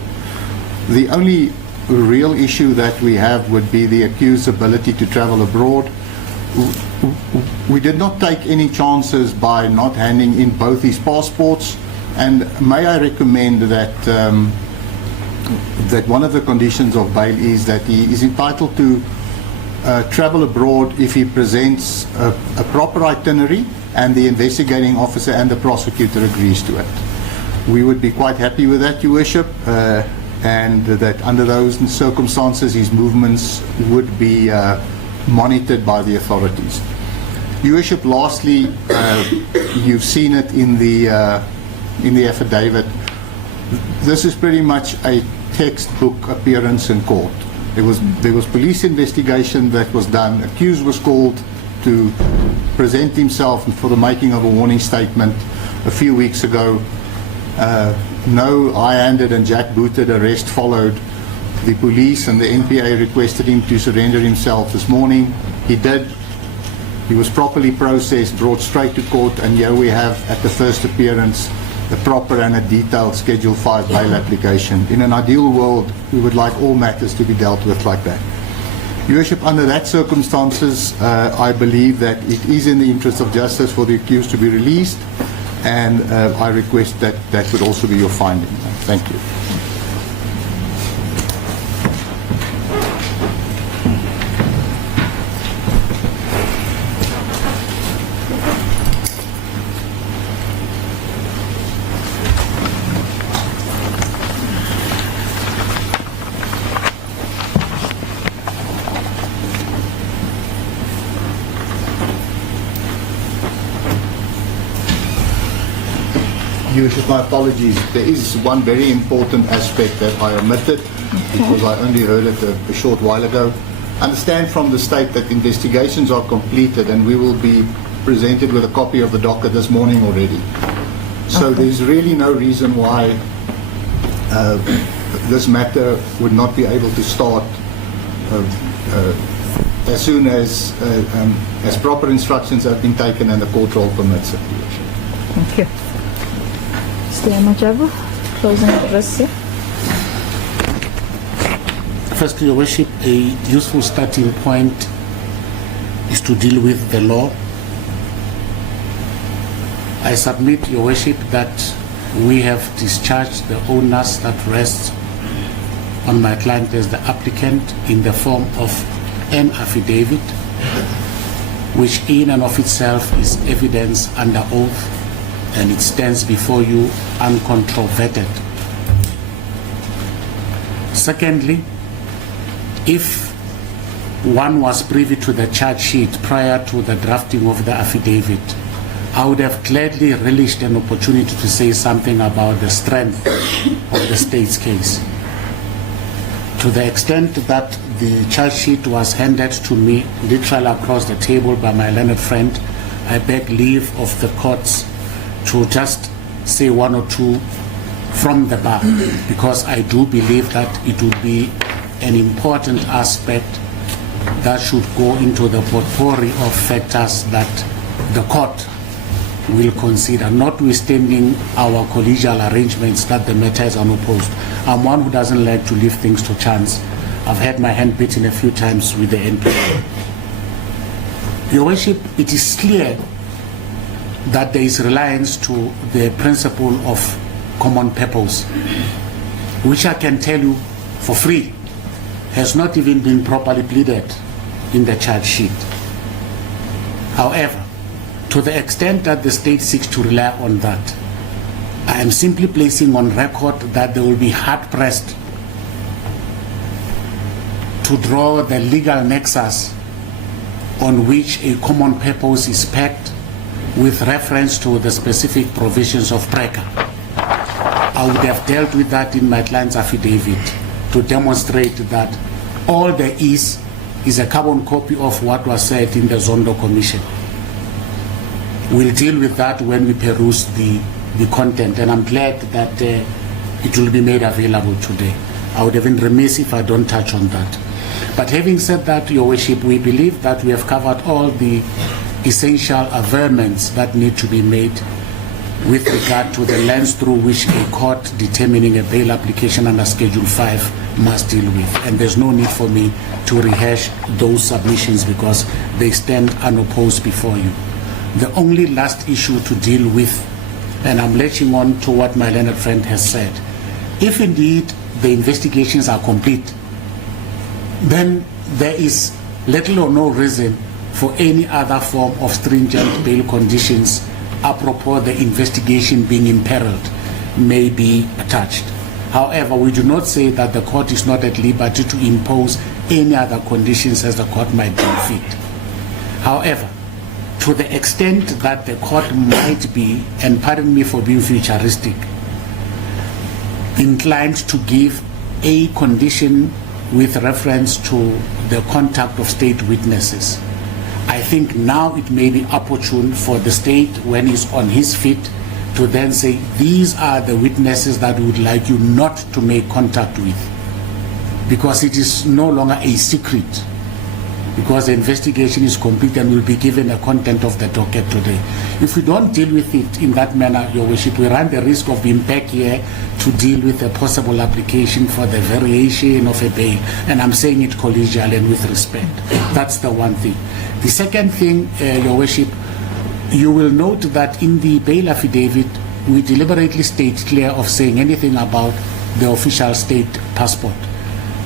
The only real issue that we have would be the accused's ability to travel abroad. We did not take any chances by not handing in both his passports, and may I recommend that that one of the conditions of bail is that he is entitled to travel abroad if he presents a proper itinerary and the investigating officer and the prosecutor agrees to it. We would be quite happy with that, Your Worship, and that under those circumstances his movements would be monitored by the authorities. Your Worship, lastly, you've seen it in the affidavit. This is pretty much a textbook appearance in court. There was police investigation that was done. Accused was called to present himself for the making of a warning statement a few weeks ago. No high-handed and jackbooted arrest followed. The police and the NPA requested him to surrender himself this morning. He did. He was properly processed, brought straight to court, and here we have, at the first appearance, a proper and a detailed Schedule 5 bail application. In an ideal world, we would like all matters to be dealt with like that. Your Worship, under that circumstances, I believe that it is in the interest of justice for the accused to be released, and I request that that would also be your finding. Thank you. Your Worship, my apologies. There is one very important aspect that I omitted because I only heard it a short while ago. Understand from the state that investigations are completed and we will be presented with a copy of the docket this morning already. So there's really no reason why this matter would not be able to start as soon as proper instructions have been taken and the court roll permits it. Thank you. Mr. Majabu, closing address here. Firstly, Your Worship, a useful starting point is to deal with the law. I submit, Your Worship, that we have discharged the onus that rests on my client as the applicant in the form of an affidavit, which in and of itself is evidence under oath, and it stands before you uncontroverted. Secondly, if one was privy to the charge sheet prior to the drafting of the affidavit, I would have gladly relished an opportunity to say something about the strength of the state's case. To the extent that the charge sheet was handed to me literally across the table by my learned friend, I beg leave of the courts to just say one or two from the bar, because I do believe that it would be an important aspect that should go into the potpourri of factors that the court will consider, notwithstanding our collegial arrangements that the matter is unopposed. I'm one who doesn't like to leave things to chance. I've had my hand beaten a few times with the NPA. Your Worship, it is clear that there is reliance to the principle of common purpose, which I can tell you for free has not even been properly pleaded in the charge sheet. However, to the extent that the state seeks to rely on that, I am simply placing on record that they will be hard-pressed to draw the legal nexus on which a common purpose is pegged with reference to the specific provisions of PRECA. I would have dealt with that in my client's affidavit to demonstrate that all there is a carbon copy of what was said in the Zondo Commission. We'll deal with that when we peruse the content, and I'm glad that it will be made available today. I would have been remiss if I don't touch on that. But having said that, Your Worship, we believe that we have covered all the essential averments that need to be made with regard to the lens through which a court determining a bail application under Schedule 5 must deal with. And there's no need for me to rehash those submissions because they stand unopposed before you. The only last issue to deal with, and I'm latching on to what my learned friend has said, if indeed the investigations are complete, then there is little or no reason for any other form of stringent bail conditions apropos the investigation being imperiled may be attached. However, we do not say that the court is not at liberty to impose any other conditions as the court might deem fit. However, to the extent that the court might be, and pardon me for being futuristic, inclined to give a condition with reference to the contact of state witnesses, I think now it may be opportune for the state, when he's on his feet, to then say, these are the witnesses that we would like you not to make contact with, because it is no longer a secret, because the investigation is complete and will be given a content of the docket today. If we don't deal with it in that manner, Your Worship, we run the risk of being back here to deal with a possible application for the variation of a bail. And I'm saying it collegially and with respect. That's the one thing. The second thing, Your Worship, you will note that in the bail affidavit, we deliberately state clear of saying anything about the official state passport.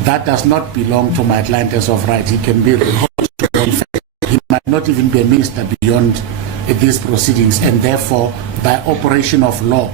That does not belong to my client as of right. He can be recalled to. In fact, he might not even be a minister beyond these proceedings, and therefore, by operation of law,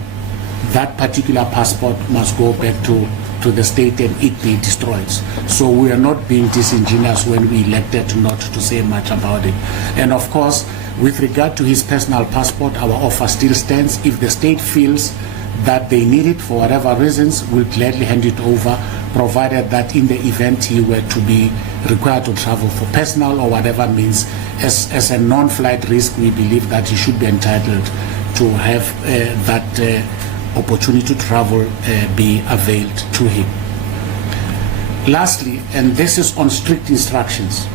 that particular passport must go back to the state and it be destroyed. So we are not being disingenuous when we elected not to say much about it. And of course, with regard to his personal passport, our offer still stands. If the state feels that they need it for whatever reasons, we'll gladly hand it over, provided that in the event he were to be required to travel for personal or whatever means, as a non-flight risk, we believe that he should be entitled to have that opportunity to travel be availed to him. Lastly, and this is on strict instructions,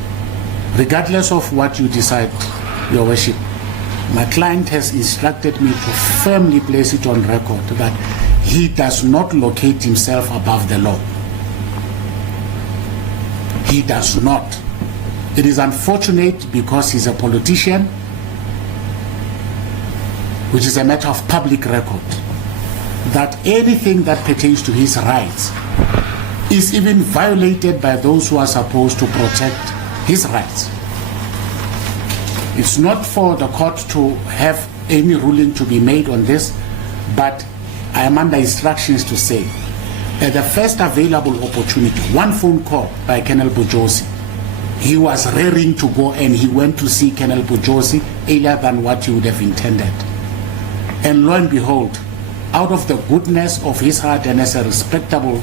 regardless of what you decide, Your Worship, my client has instructed me to firmly place it on record that he does not locate himself above the law. He does not. It is unfortunate because he's a politician, which is a matter of public record, that anything that pertains to his rights is even violated by those who are supposed to protect his rights. It's not for the court to have any ruling to be made on this, but I am under instructions to say at the first available opportunity, one phone call by Colonel Bojosi, he was raring to go and he went to see Colonel Bojosi earlier than what he would have intended. And lo and behold, out of the goodness of his heart and as a respectable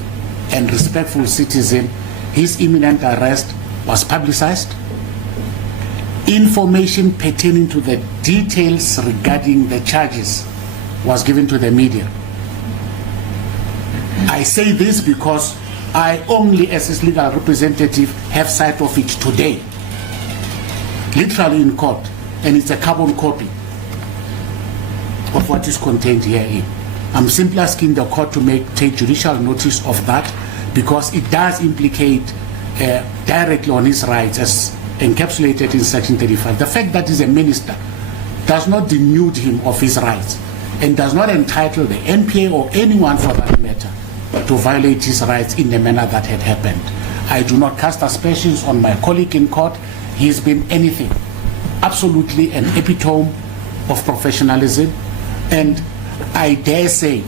and respectful citizen, his imminent arrest was publicized. Information pertaining to the details regarding the charges was given to the media. I say this because I only, as his legal representative, have sight of it today, literally in court, and it's a carbon copy of what is contained herein. I'm simply asking the court to take judicial notice of that because it does implicate directly on his rights as encapsulated in Section 35. The fact that he's a minister does not denude him of his rights and does not entitle the NPA or anyone for that matter to violate his rights in the manner that had happened. I do not cast aspersions on my colleague in court. He has been anything, absolutely an epitome of professionalism, and I dare say,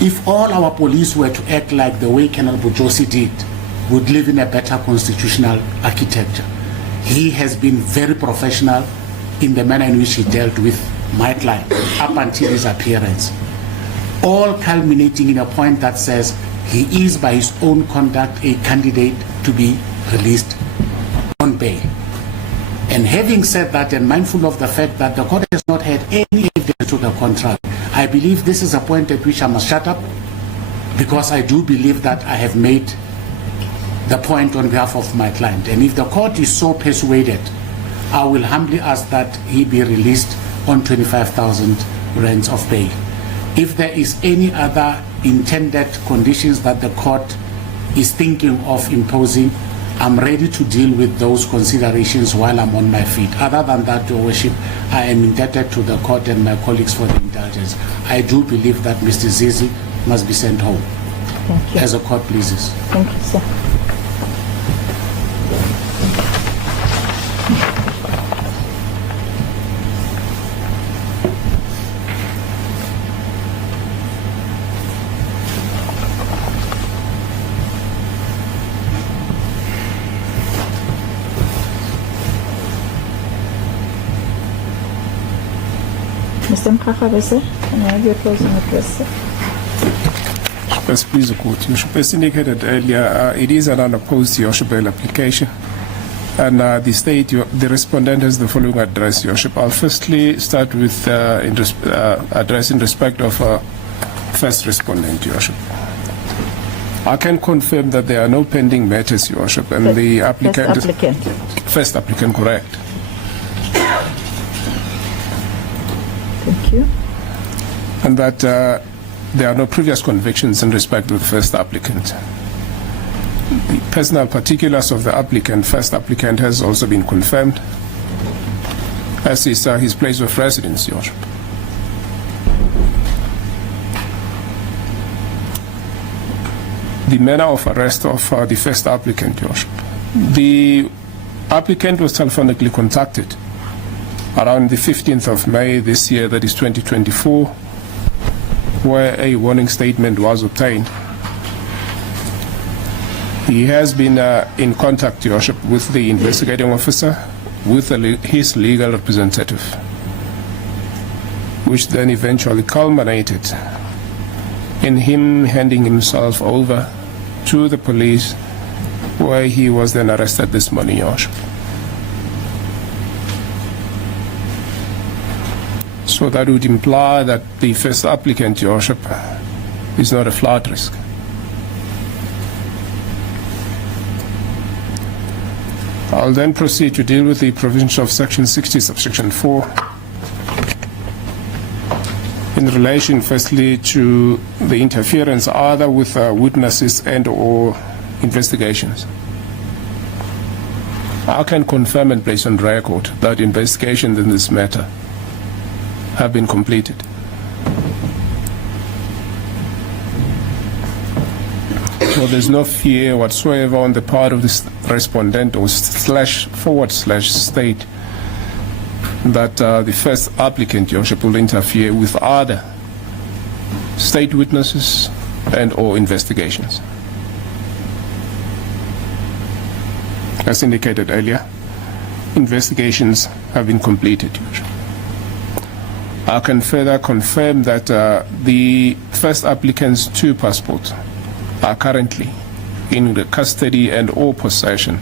if all our police were to act like the way Colonel Bojosi did, would live in a better constitutional architecture. He has been very professional in the manner in which he dealt with my client up until his appearance. All culminating in a point that says he is by his own conduct a candidate to be released on bail. And having said that, and mindful of the fact that the court has not had any evidence to the contrary, I believe this is a point at which I must shut up, because I do believe that I have made the point on behalf of my client. And if the court is so persuaded, I will humbly ask that he be released on 25,000 rands of bail. If there is any other intended conditions that the court is thinking of imposing, I'm ready to deal with those considerations while I'm on my feet. Other than that, Your Worship, I am indebted to the court and my colleagues for the indulgence. I do believe that Mr. Zizi must be sent home. Thank you. As the court pleases. Thank you, sir. Mr. Mkakhabese, can I have your closing address, sir? Yes, please, Court. Your Worship, as indicated earlier, it is an unopposed Your Worship bail application. And the state, the respondent has the following address, Your Worship. I'll firstly start with address in respect of first respondent, Your Worship. I can confirm that there are no pending matters, Your Worship, and the applicant... First applicant, correct. Thank you. And that there are no previous convictions in respect to the first applicant. The personal particulars of the applicant, first applicant, has also been confirmed, as is his place of residence, Your Worship. The manner of arrest of the first applicant, Your Worship. The applicant was telephonically contacted around the 15th of May this year, that is 2024, where a warning statement was obtained. He has been in contact, Your Worship, with the investigating officer, with his legal representative, which then eventually culminated in him handing himself over to the police, where he was then arrested this morning, Your Worship. So that would imply that the first applicant, Your Worship, is not a flight risk. I'll then proceed to deal with the provisions of Section 60, subsection 4, in relation, firstly, to the interference either with witnesses and/or investigations. I can confirm and place on record that investigations in this matter have been completed. So there's no fear whatsoever on the part of the respondent or /state that the first applicant, Your Worship, will interfere with other state witnesses and/or investigations. As indicated earlier, investigations have been completed, Your Worship. I can further confirm that the first applicant's 2 passports are currently in the custody and/or possession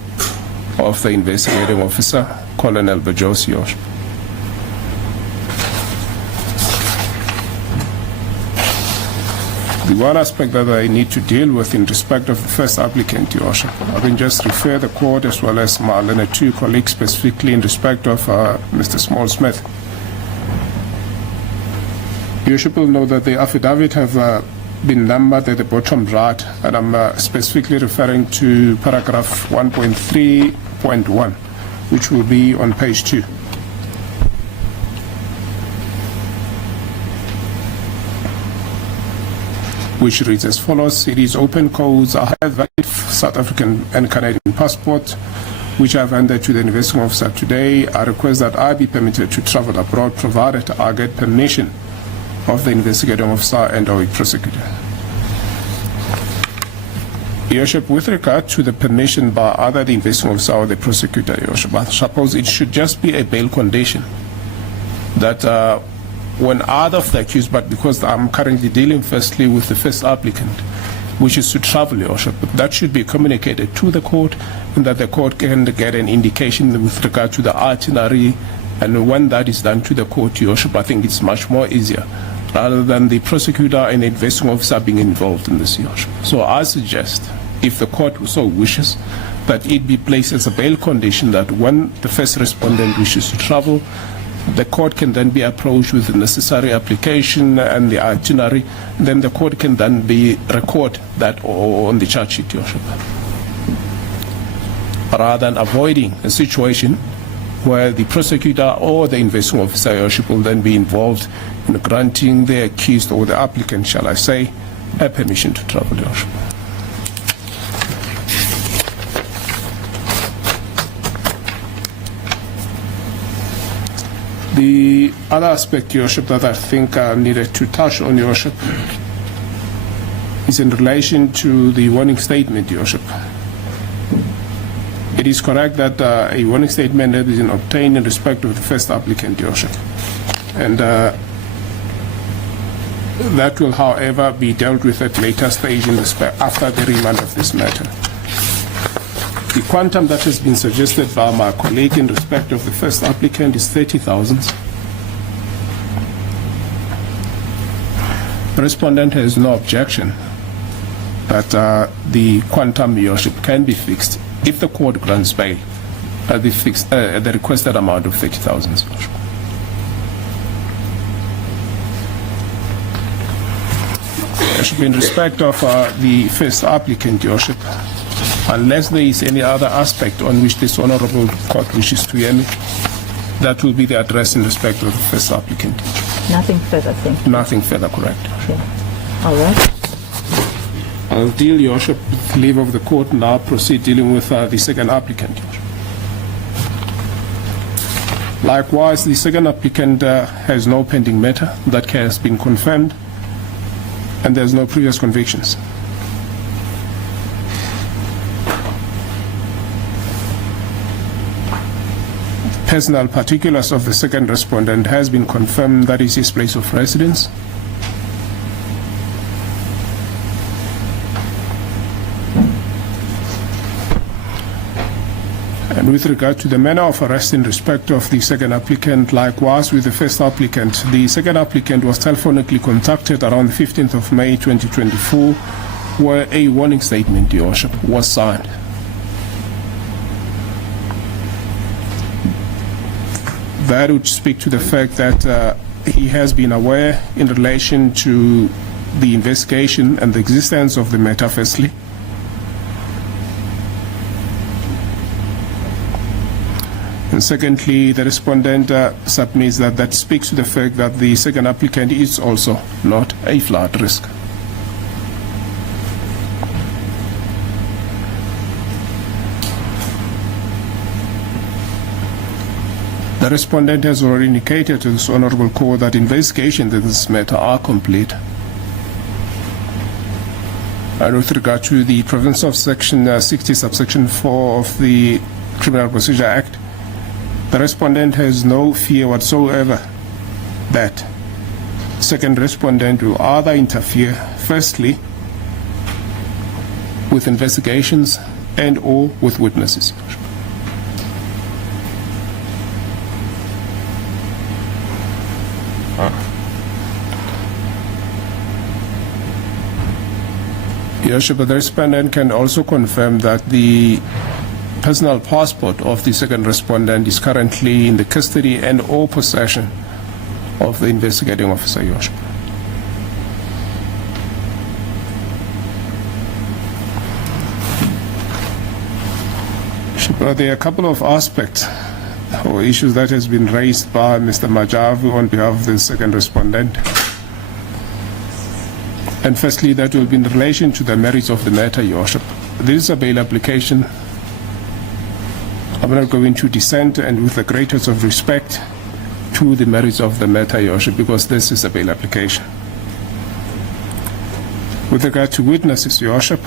of the investigating officer, Colonel Bajosi, Your Worship. The one aspect that I need to deal with in respect of the first applicant, Your Worship, I can just refer the court as well as my 2 colleagues specifically in respect of Mr. Small-Smith. Your Worship will know that the affidavit have been numbered at the bottom right, and I'm specifically referring to paragraph 1.3.1, which will be on page 2. Which reads as follows: Cities open codes. I have valid South African and Canadian passport, which I've handed to the investigating officer today. I request that I be permitted to travel abroad, provided I get permission of the investigating officer and/or prosecutor. Your Worship, with regard to the permission by either the investigating officer or the prosecutor, Your Worship, I suppose it should just be a bail condition that when either of the accused, but because I'm currently dealing firstly with the first applicant, which is to travel, Your Worship, that should be communicated to the court, and that the court can get an indication with regard to the itinerary, and when that is done to the court, Your Worship, I think it's much more easier, rather than the prosecutor and the investigating officer being involved in this, Your Worship. So I suggest, if the court so wishes, that it be placed as a bail condition that when the first respondent wishes to travel, the court can then be approached with the necessary application and the itinerary. Then the court can then record that on the charge sheet, Your Worship, rather than avoiding a situation where the prosecutor or the investigating officer, Your Worship, will then be involved in granting the accused or the applicant, shall I say, a permission to travel, Your Worship. The other aspect, Your Worship, that I think I needed to touch on, Your Worship, is in relation to the warning statement, Your Worship. It is correct that a warning statement has been obtained in respect of the first applicant, Your Worship. And that will, however, be dealt with at a later stage in after the remand of this matter. The quantum that has been suggested by my colleague in respect of the first applicant is 30,000. The respondent has no objection that the quantum, Your Worship, can be fixed if the court grants bail at the requested amount of 30,000. In respect of the first applicant, Your Worship, unless there is any other aspect on which this honorable court wishes to hear me, that will be the address in respect of the first applicant. Nothing further, thank you. Nothing further, correct. Okay. All right. I'll deal, Your Worship, with leave of the court, now proceed dealing with the second applicant. Likewise, the second applicant has no pending matter that has been confirmed, and there's no previous convictions. Personal particulars of the second respondent has been confirmed, that is his place of residence. And with regard to the manner of arrest in respect of the second applicant, likewise with the first applicant, the second applicant was telephonically contacted around the 15th of May 2024, where a warning statement, Your Worship, was signed. That would speak to the fact that he has been aware in relation to the investigation and the existence of the matter, firstly. And secondly, the respondent submits that that speaks to the fact that the second applicant is also not a flood risk. The respondent has already indicated to this Honourable Court that investigations in this matter are complete. And with regard to the provisions of Section 60, subsection 4 of the Criminal Procedure Act, the respondent has no fear whatsoever that second respondent will either interfere, firstly, with investigations and or with witnesses. Your Worship, the respondent can also confirm that the personal passport of the second respondent is currently in the custody and or possession of the investigating officer, Your Worship. There are a couple of aspects or issues that has been raised by Mr. Majavu on behalf of the second respondent. And firstly, that will be in relation to the merits of the matter, Your Worship. This is a bail application. I'm not going to dissent, and with the greatest of respect to the merits of the matter, Your Worship, because this is a bail application. With regard to witnesses, Your Worship,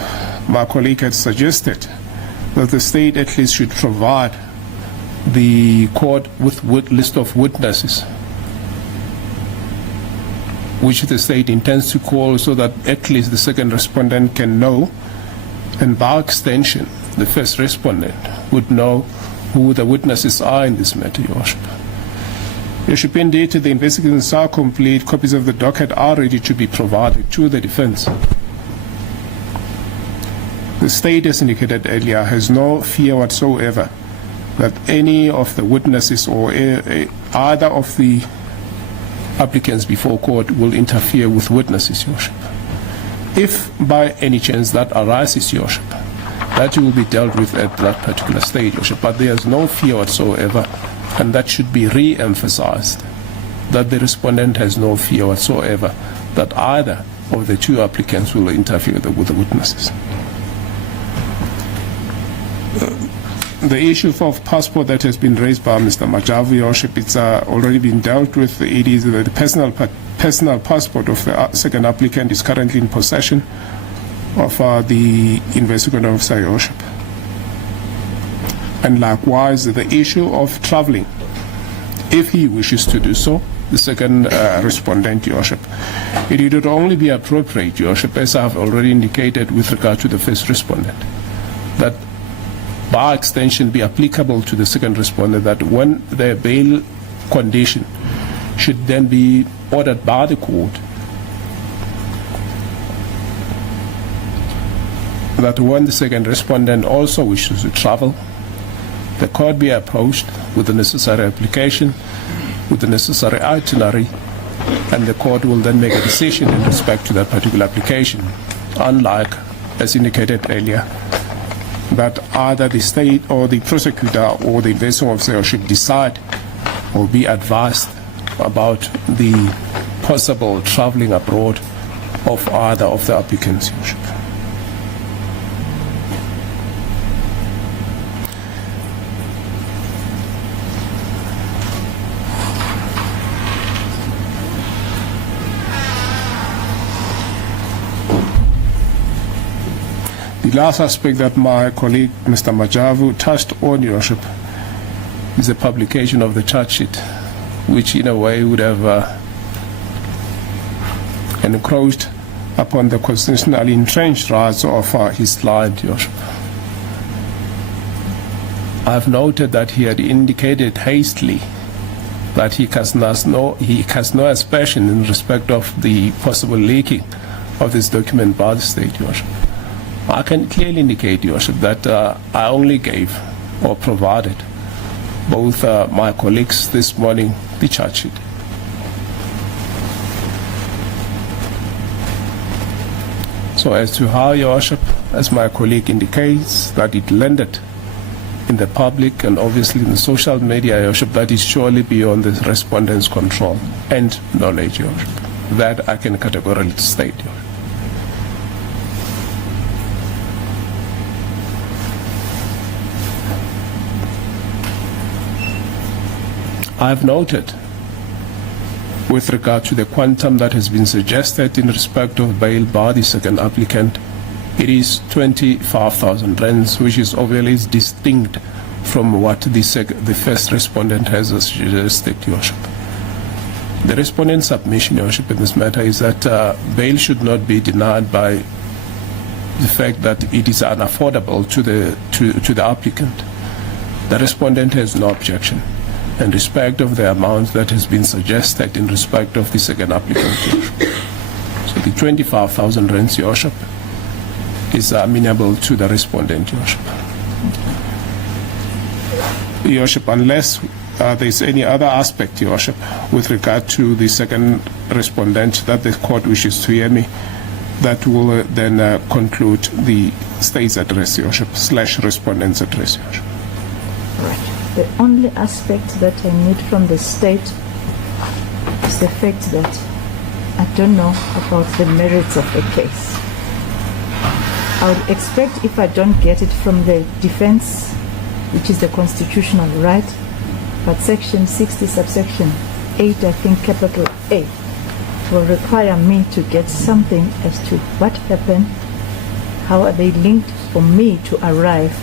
my colleague had suggested that the state at least should provide the court with list of witnesses which the state intends to call, so that at least the second respondent can know, and by extension the first respondent would know who the witnesses are in this matter, Your Worship. Your Worship, indeed, the investigations are complete. Copies of the docket are ready to be provided to the defense. The state, as indicated earlier, has no fear whatsoever that any of the witnesses or either of the applicants before court will interfere with witnesses, Your Worship. If by any chance that arises, Your Worship, that will be dealt with at that particular stage, Your Worship. But there is no fear whatsoever, and that should be re-emphasized, that the respondent has no fear whatsoever that either of the two applicants will interfere with the witnesses. The issue of passport that has been raised by Mr. Majavu, Your Worship, it's already been dealt with. It is the personal passport of the second applicant is currently in possession of the investigating officer, Your Worship. And likewise, the issue of traveling, if he wishes to do so, the second respondent, Your Worship, it would only be appropriate, Your Worship, as I have already indicated with regard to the first respondent, that by extension be applicable to the second respondent, that when the bail condition should then be ordered by the court, that when the second respondent also wishes to travel, the court be approached with the necessary application, with the necessary itinerary, and the court will then make a decision in respect to that particular application, unlike, as indicated earlier, that either the state or the prosecutor or the investigating officer should decide or be advised about the possible traveling abroad of either of the applicants. The last aspect that my colleague, Mr. Majavu, touched on, Your Worship, is the publication of the charge sheet, which in a way would have encroached upon the constitutionally entrenched rights of his client, Your Worship. I've noted that he had indicated hastily that he has no aspersion in respect of the possible leaking of this document by the state, Your Worship. I can clearly indicate, Your Worship, that I only gave or provided both my colleagues this morning the charge sheet. So as to how, Your Worship, as my colleague indicates, that it landed in the public and obviously in the social media, Your Worship, that is surely beyond the respondent's control and knowledge, Your Worship. That I can categorically state, Your Worship. I've noted, with regard to the quantum that has been suggested in respect of bail by the second applicant, it is 25,000 rands, which is obviously distinct from what the first respondent has suggested, Your Worship. The respondent's submission, Your Worship, in this matter is that bail should not be denied by the fact that it is unaffordable to the applicant. The respondent has no objection in respect of the amount that has been suggested in respect of the second applicant. So the 25,000 rands, Your Worship, is amenable to the respondent, Your Worship. Your Worship, unless there is any other aspect, Your Worship, with regard to the second respondent that the court wishes to hear me, that will then conclude the state's address, Your Worship, / respondent's address, Your Worship. Right. The only aspect that I need from the state is the fact that I don't know about the merits of the case. I would expect, if I don't get it from the defense, which is the constitutional right, but section 60 subsection 8, I think capital A, will require me to get something as to what happened, how are they linked, for me to arrive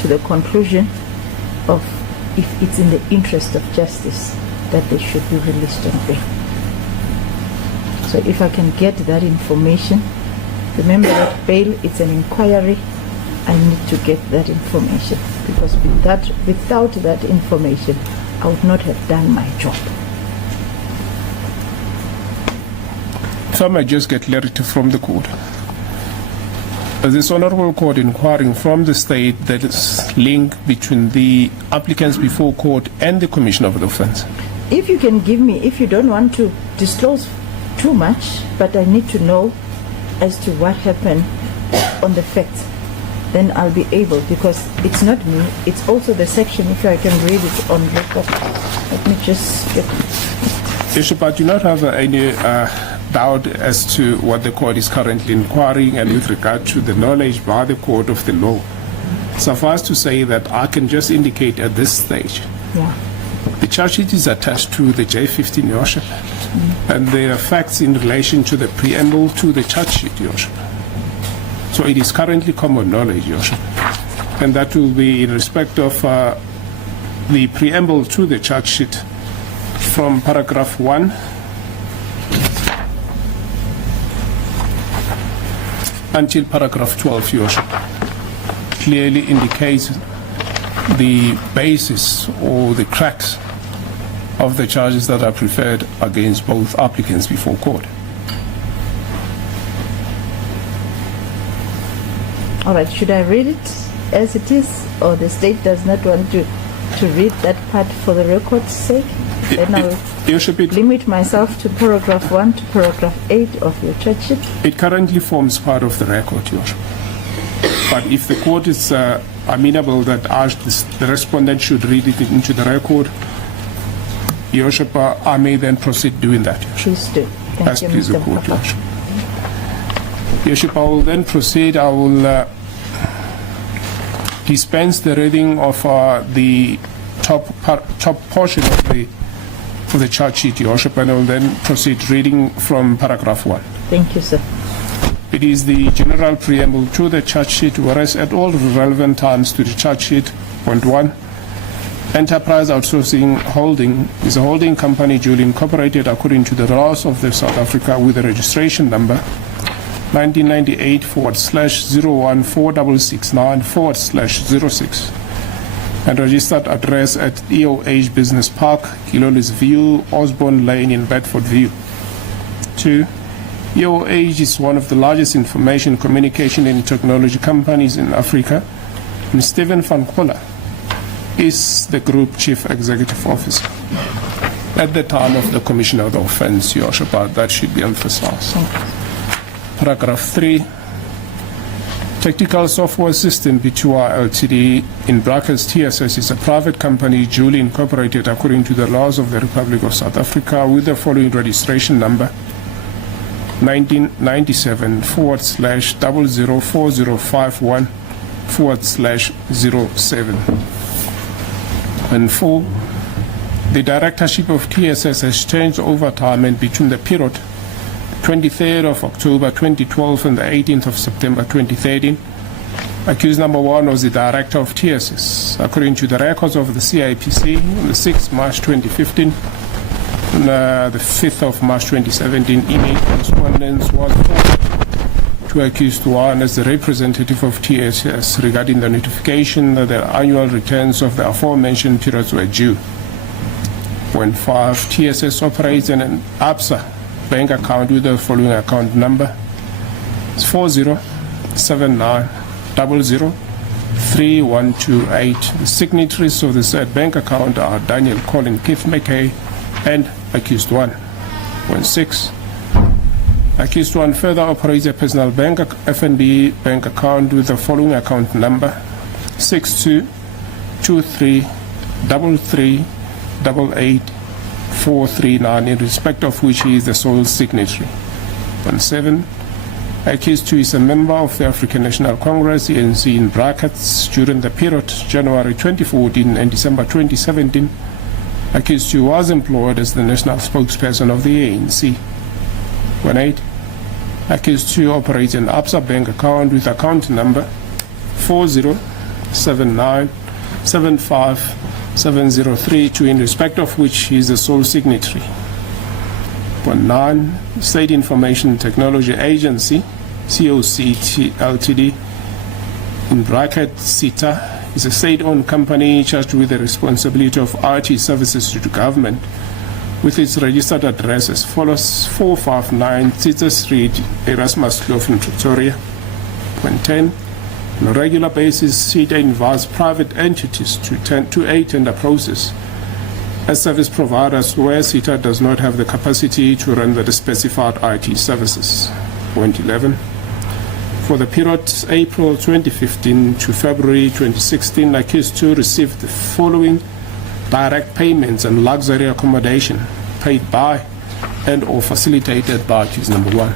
to the conclusion of if it's in the interest of justice that they should be released on bail. So if I can get that information, remember that bail is an inquiry, I need to get that information, because without that information, I would not have done my job. If I might just get clarity from the court. This Honourable Court inquiring from the state that is link between the applicants before court and the commission of the offence. If you can give me, if you don't want to disclose too much, but I need to know as to what happened on the facts, then I'll be able, because it's not me, it's also the section, if I can read it on record. Let me just get... Bishop, I do not have any doubt as to what the court is currently inquiring and with regard to the knowledge by the court of the law. Suffice to say that I can just indicate at this stage, the charge sheet is attached to the J15, Your Worship, and there are facts in relation to the preamble to the charge sheet, Your Worship. So it is currently common knowledge, Your Worship, and that will be in respect of the preamble to the charge sheet from paragraph 1 until paragraph 12, Your Worship, clearly indicates the basis or the cracks of the charges that are preferred against both applicants before court. All right, should I read it as it is, or the state does not want to read that part for the record's sake? Then I'll limit myself to paragraph 1 to paragraph 8 of your charge sheet. It currently forms part of the record, Your Worship. But if the court is amenable that the respondent should read it into the record, Your Worship, I may then proceed doing that, Your Worship. Please do. Thank you, Please the Mr. court, Your Mpofu. Worship. Your Worship, I will then proceed. I will dispense the reading of the top portion of the charge sheet, Your Worship, and I will then proceed reading from paragraph 1. Thank you, sir. It is the general preamble to the charge sheet, whereas at all relevant times to the charge sheet, point 1, Enterprise Outsourcing Holding is a holding company duly incorporated according to the laws of the South Africa with a registration number 1998/0146669/06 and registered address at EOH Business Park, Gilolis View, Osborne Lane in Bedford View. 2. EOH is one of the largest information, communication and technology companies in Africa, and Stephen van Coller is the Group Chief Executive Officer. At the time of the commission of the offence, Your Worship, that should be emphasized. Paragraph 3. Technical Software System P2R Ltd, in brackets TSS, is a private company duly incorporated according to the laws of the Republic of South Africa with the following registration number 1997/004051/07. And 4. The directorship of TSS has changed over time and between the period 23rd of October 2012 and the 18th of September 2013. Accused number 1 was the director of TSS. According to the records of the CIPC, on the 6th March 2015, and the 5th of March 2017, email correspondence was forwarded to accused 1 as the representative of TSS regarding the notification that the annual returns of the aforementioned periods were due. Point 5, TSS operates an ABSA bank account with the following account number. It's 4079003128. The signatories of the said bank account are Daniel Colin Keith McKay and accused 1. Point 6. Accused 1 further operates a personal bank FNB bank account with the following account number 62233388 in respect of which he is the sole signatory. 7. Accused 2 is a member of the African National Congress, ANC in brackets, during the period January 2014 and December 2017. Accused 2 was employed as the national spokesperson of the ANC. 8. Accused 2 operates an ABSA bank account with account number 4079757032 in respect of which he is the sole signatory. 9. State Information Technology Agency, COCT Ltd, in bracket CITA, is a state-owned company charged with the responsibility of IT services to the government, with its registered address as follows: 459 Tita Street, Erasmus Kloof in Pretoria. 10. On a regular basis, CITA invites private entities to a tender process as service providers where CITA does not have the capacity to render the specified IT services. 11. For the period April 2015 to February 2016, accused 2 received the following direct payments and luxury accommodation paid by and or facilitated by accused number 1.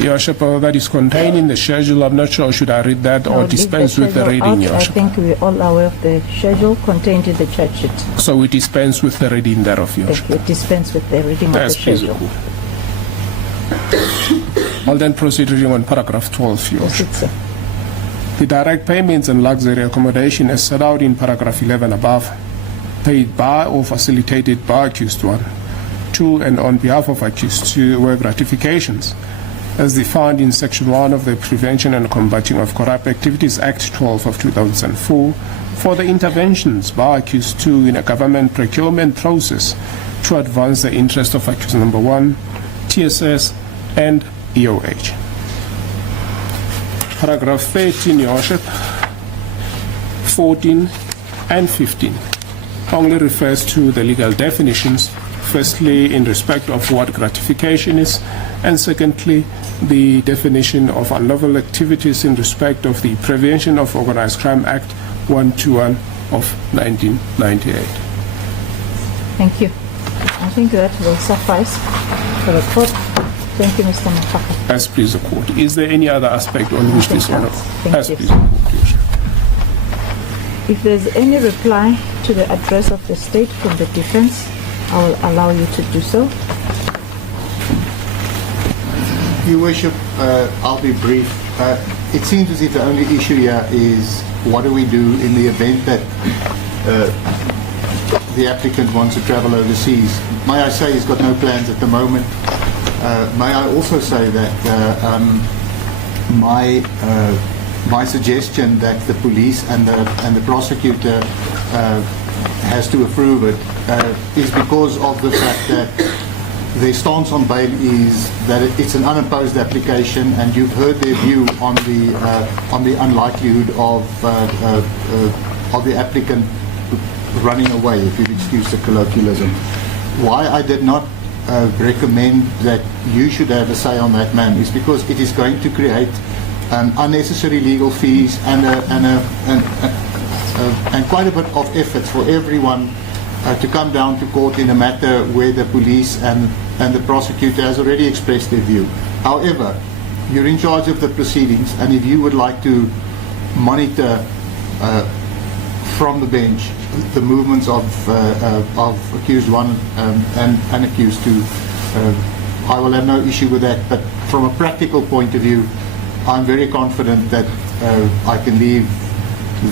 Your Worship, that is contained in the schedule. I'm not sure, should I read that or dispense with the reading, Your Worship? I think we're all aware of the schedule contained in the charge sheet. So we dispense with the reading thereof, Your Worship. We dispense with the reading of the schedule. I'll then proceed reading on paragraph 12, Your Worship. The direct payments and luxury accommodation as set out in paragraph 11 above, paid by or facilitated by accused 1, to and on behalf of accused 2, were gratifications as defined in Section 1 of the Prevention and Combating of Corrupt Activities Act 12 of 2004 for the interventions by accused 2 in a government procurement process to advance the interest of accused number 1, TSS, and EOH. Paragraph 13, Your Worship, 14 and 15 only refers to the legal definitions, firstly in respect of what gratification is, and secondly the definition of unlawful activities in respect of the Prevention of Organized Crime Act 121 of 1998. Thank you. I think that will suffice for the court. Thank you, Mr. Mapaka. As please the court. Is there any other aspect on which this one? Thank you. Please the court. If there's any reply to the address of the state from the defense, I will allow you to do so. Your Worship, I'll be brief. It seems as if the only issue here is what do we do in the event that the applicant wants to travel overseas. May I say he's got no plans at the moment. May I also say that my suggestion that the police and the prosecutor has to approve it is because of the fact that their stance on bail is that it's an unopposed application, and you've heard their view on the unlikelihood of the applicant running away, if you'd excuse the colloquialism. Why I did not recommend that you should have a say on that, ma'am, is because it is going to create unnecessary legal fees and quite a bit of effort for everyone to come down to court in a matter where the police and the prosecutor has already expressed their view. However, you're in charge of the proceedings, and if you would like to monitor from the bench the movements of accused one and accused two, I will have no issue with that. But from a practical point of view, I'm very confident that I can leave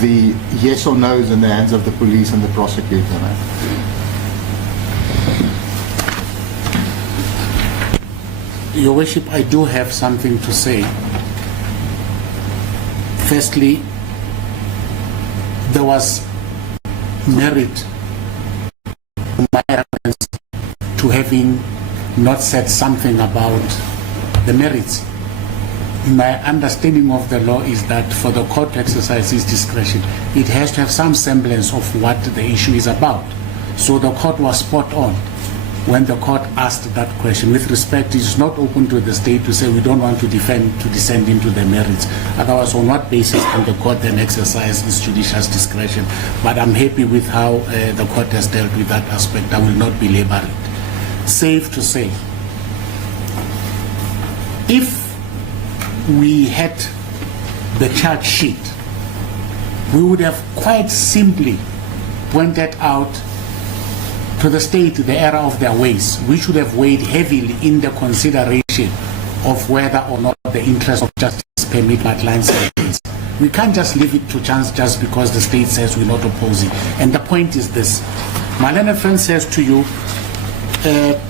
the yes or no's in the hands of the police and the prosecutor. Your Worship, I do have something to say. Firstly, there was merit to my reference to having not said something about the merits. My understanding of the law is that for the court to exercise its discretion, it has to have some semblance of what the issue is about. So the court was spot on when the court asked that question. With respect, it is not open to the state to say we don't want to descend into the merits. Otherwise, on what basis can the court then exercise its judicial discretion? But I'm happy with how the court has dealt with that aspect. I will not belabor it. Safe to say, if we had the charge sheet, we would have quite simply pointed out to the state the error of their ways, which would have weighed heavily in the consideration of whether or not the interest of justice permit my client's case. We can't just leave it to chance just because the state says we're not opposing. And the point is this. My learned friend says to you,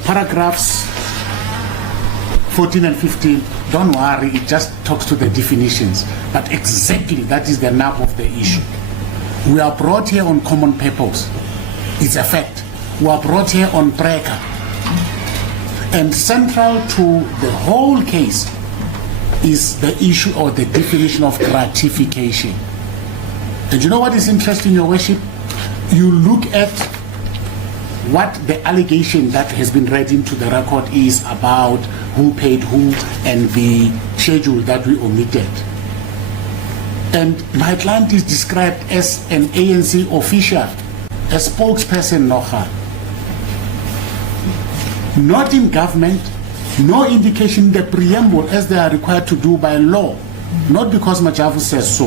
paragraphs 14 and 15, don't worry, it just talks to the definitions. But exactly that is the nub of the issue. We are brought here on common purpose. It's a fact. We are brought here on breaker. And central to the whole case is the issue or the definition of gratification. And you know what is interesting, Your Worship? You look at what the allegation that has been read into the record is about who paid who and the schedule that we omitted. And my client is described as an ANC official, a spokesperson, not in government, no indication in the preamble as they are required to do by law, not because Majavu says so.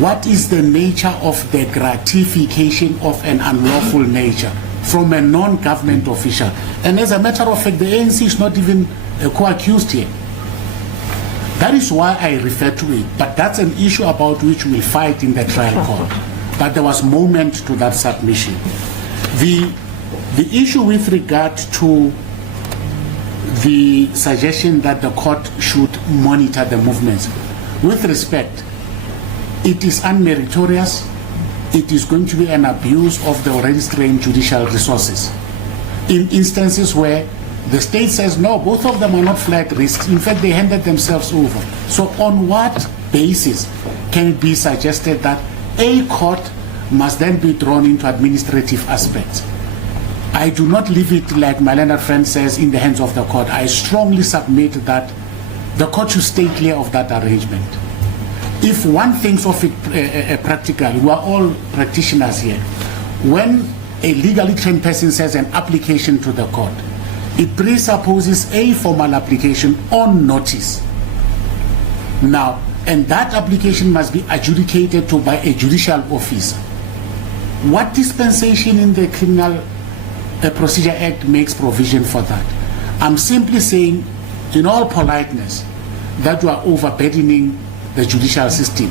What is the nature of the gratification of an unlawful nature from a non-government official? And as a matter of fact, the ANC is not even co-accused here. That is why I refer to it. But that's an issue about which we'll fight in the trial court. But there was moment to that submission. The issue with regard to the suggestion that the court should monitor the movements, with respect, it is unmeritorious. It is going to be an abuse of the already strained judicial resources. In instances where the state says, no, both of them are not flag risks. In fact, they handed themselves over. So on what basis can it be suggested that a court must then be drawn into administrative aspects? I do not leave it, like my learned friend says, in the hands of the court. I strongly submit that the court should stay clear of that arrangement. If one thinks of it practically, we are all practitioners here. When a legally trained person says an application to the court, it presupposes a formal application on notice. Now, and that application must be adjudicated to by a judicial officer. What dispensation in the Criminal Procedure Act makes provision for that? I'm simply saying in all politeness, that you are overburdening the judicial system.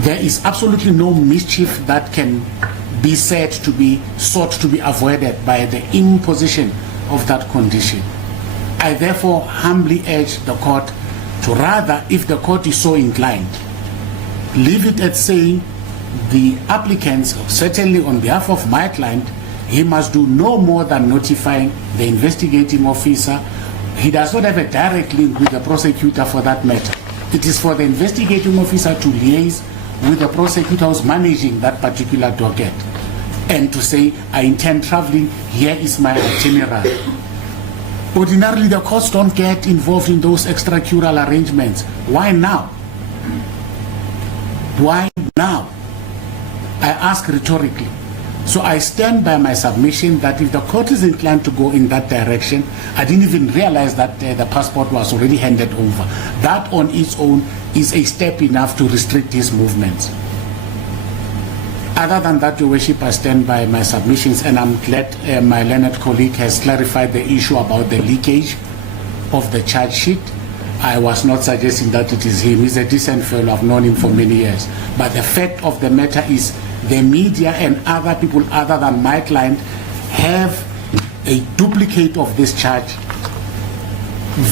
There is absolutely no mischief that can be said to be sought to be avoided by the imposition of that condition. I therefore humbly urge the court to rather, if the court is so inclined, leave it at saying the applicants, certainly on behalf of my client, he must do no more than notifying the investigating officer. He does not have a direct link with the prosecutor for that matter. It is for the investigating officer to liaise with the prosecutor who's managing that particular docket and to say, I intend traveling, here is my itinerary. Ordinarily, the courts don't get involved in those extracurricular arrangements. Why now? Why now? I ask rhetorically. So I stand by my submission that if the court is inclined to go in that direction, I didn't even realize that the passport was already handed over. That on its own is a step enough to restrict his movements. Other than that, Your Worship, I stand by my submissions, and I'm glad my learned colleague has clarified the issue about the leakage of the charge sheet. I was not suggesting that it is him. He's a decent fellow. I've known him for many years. But the fact of the matter is the media and other people other than my client have a duplicate of this charge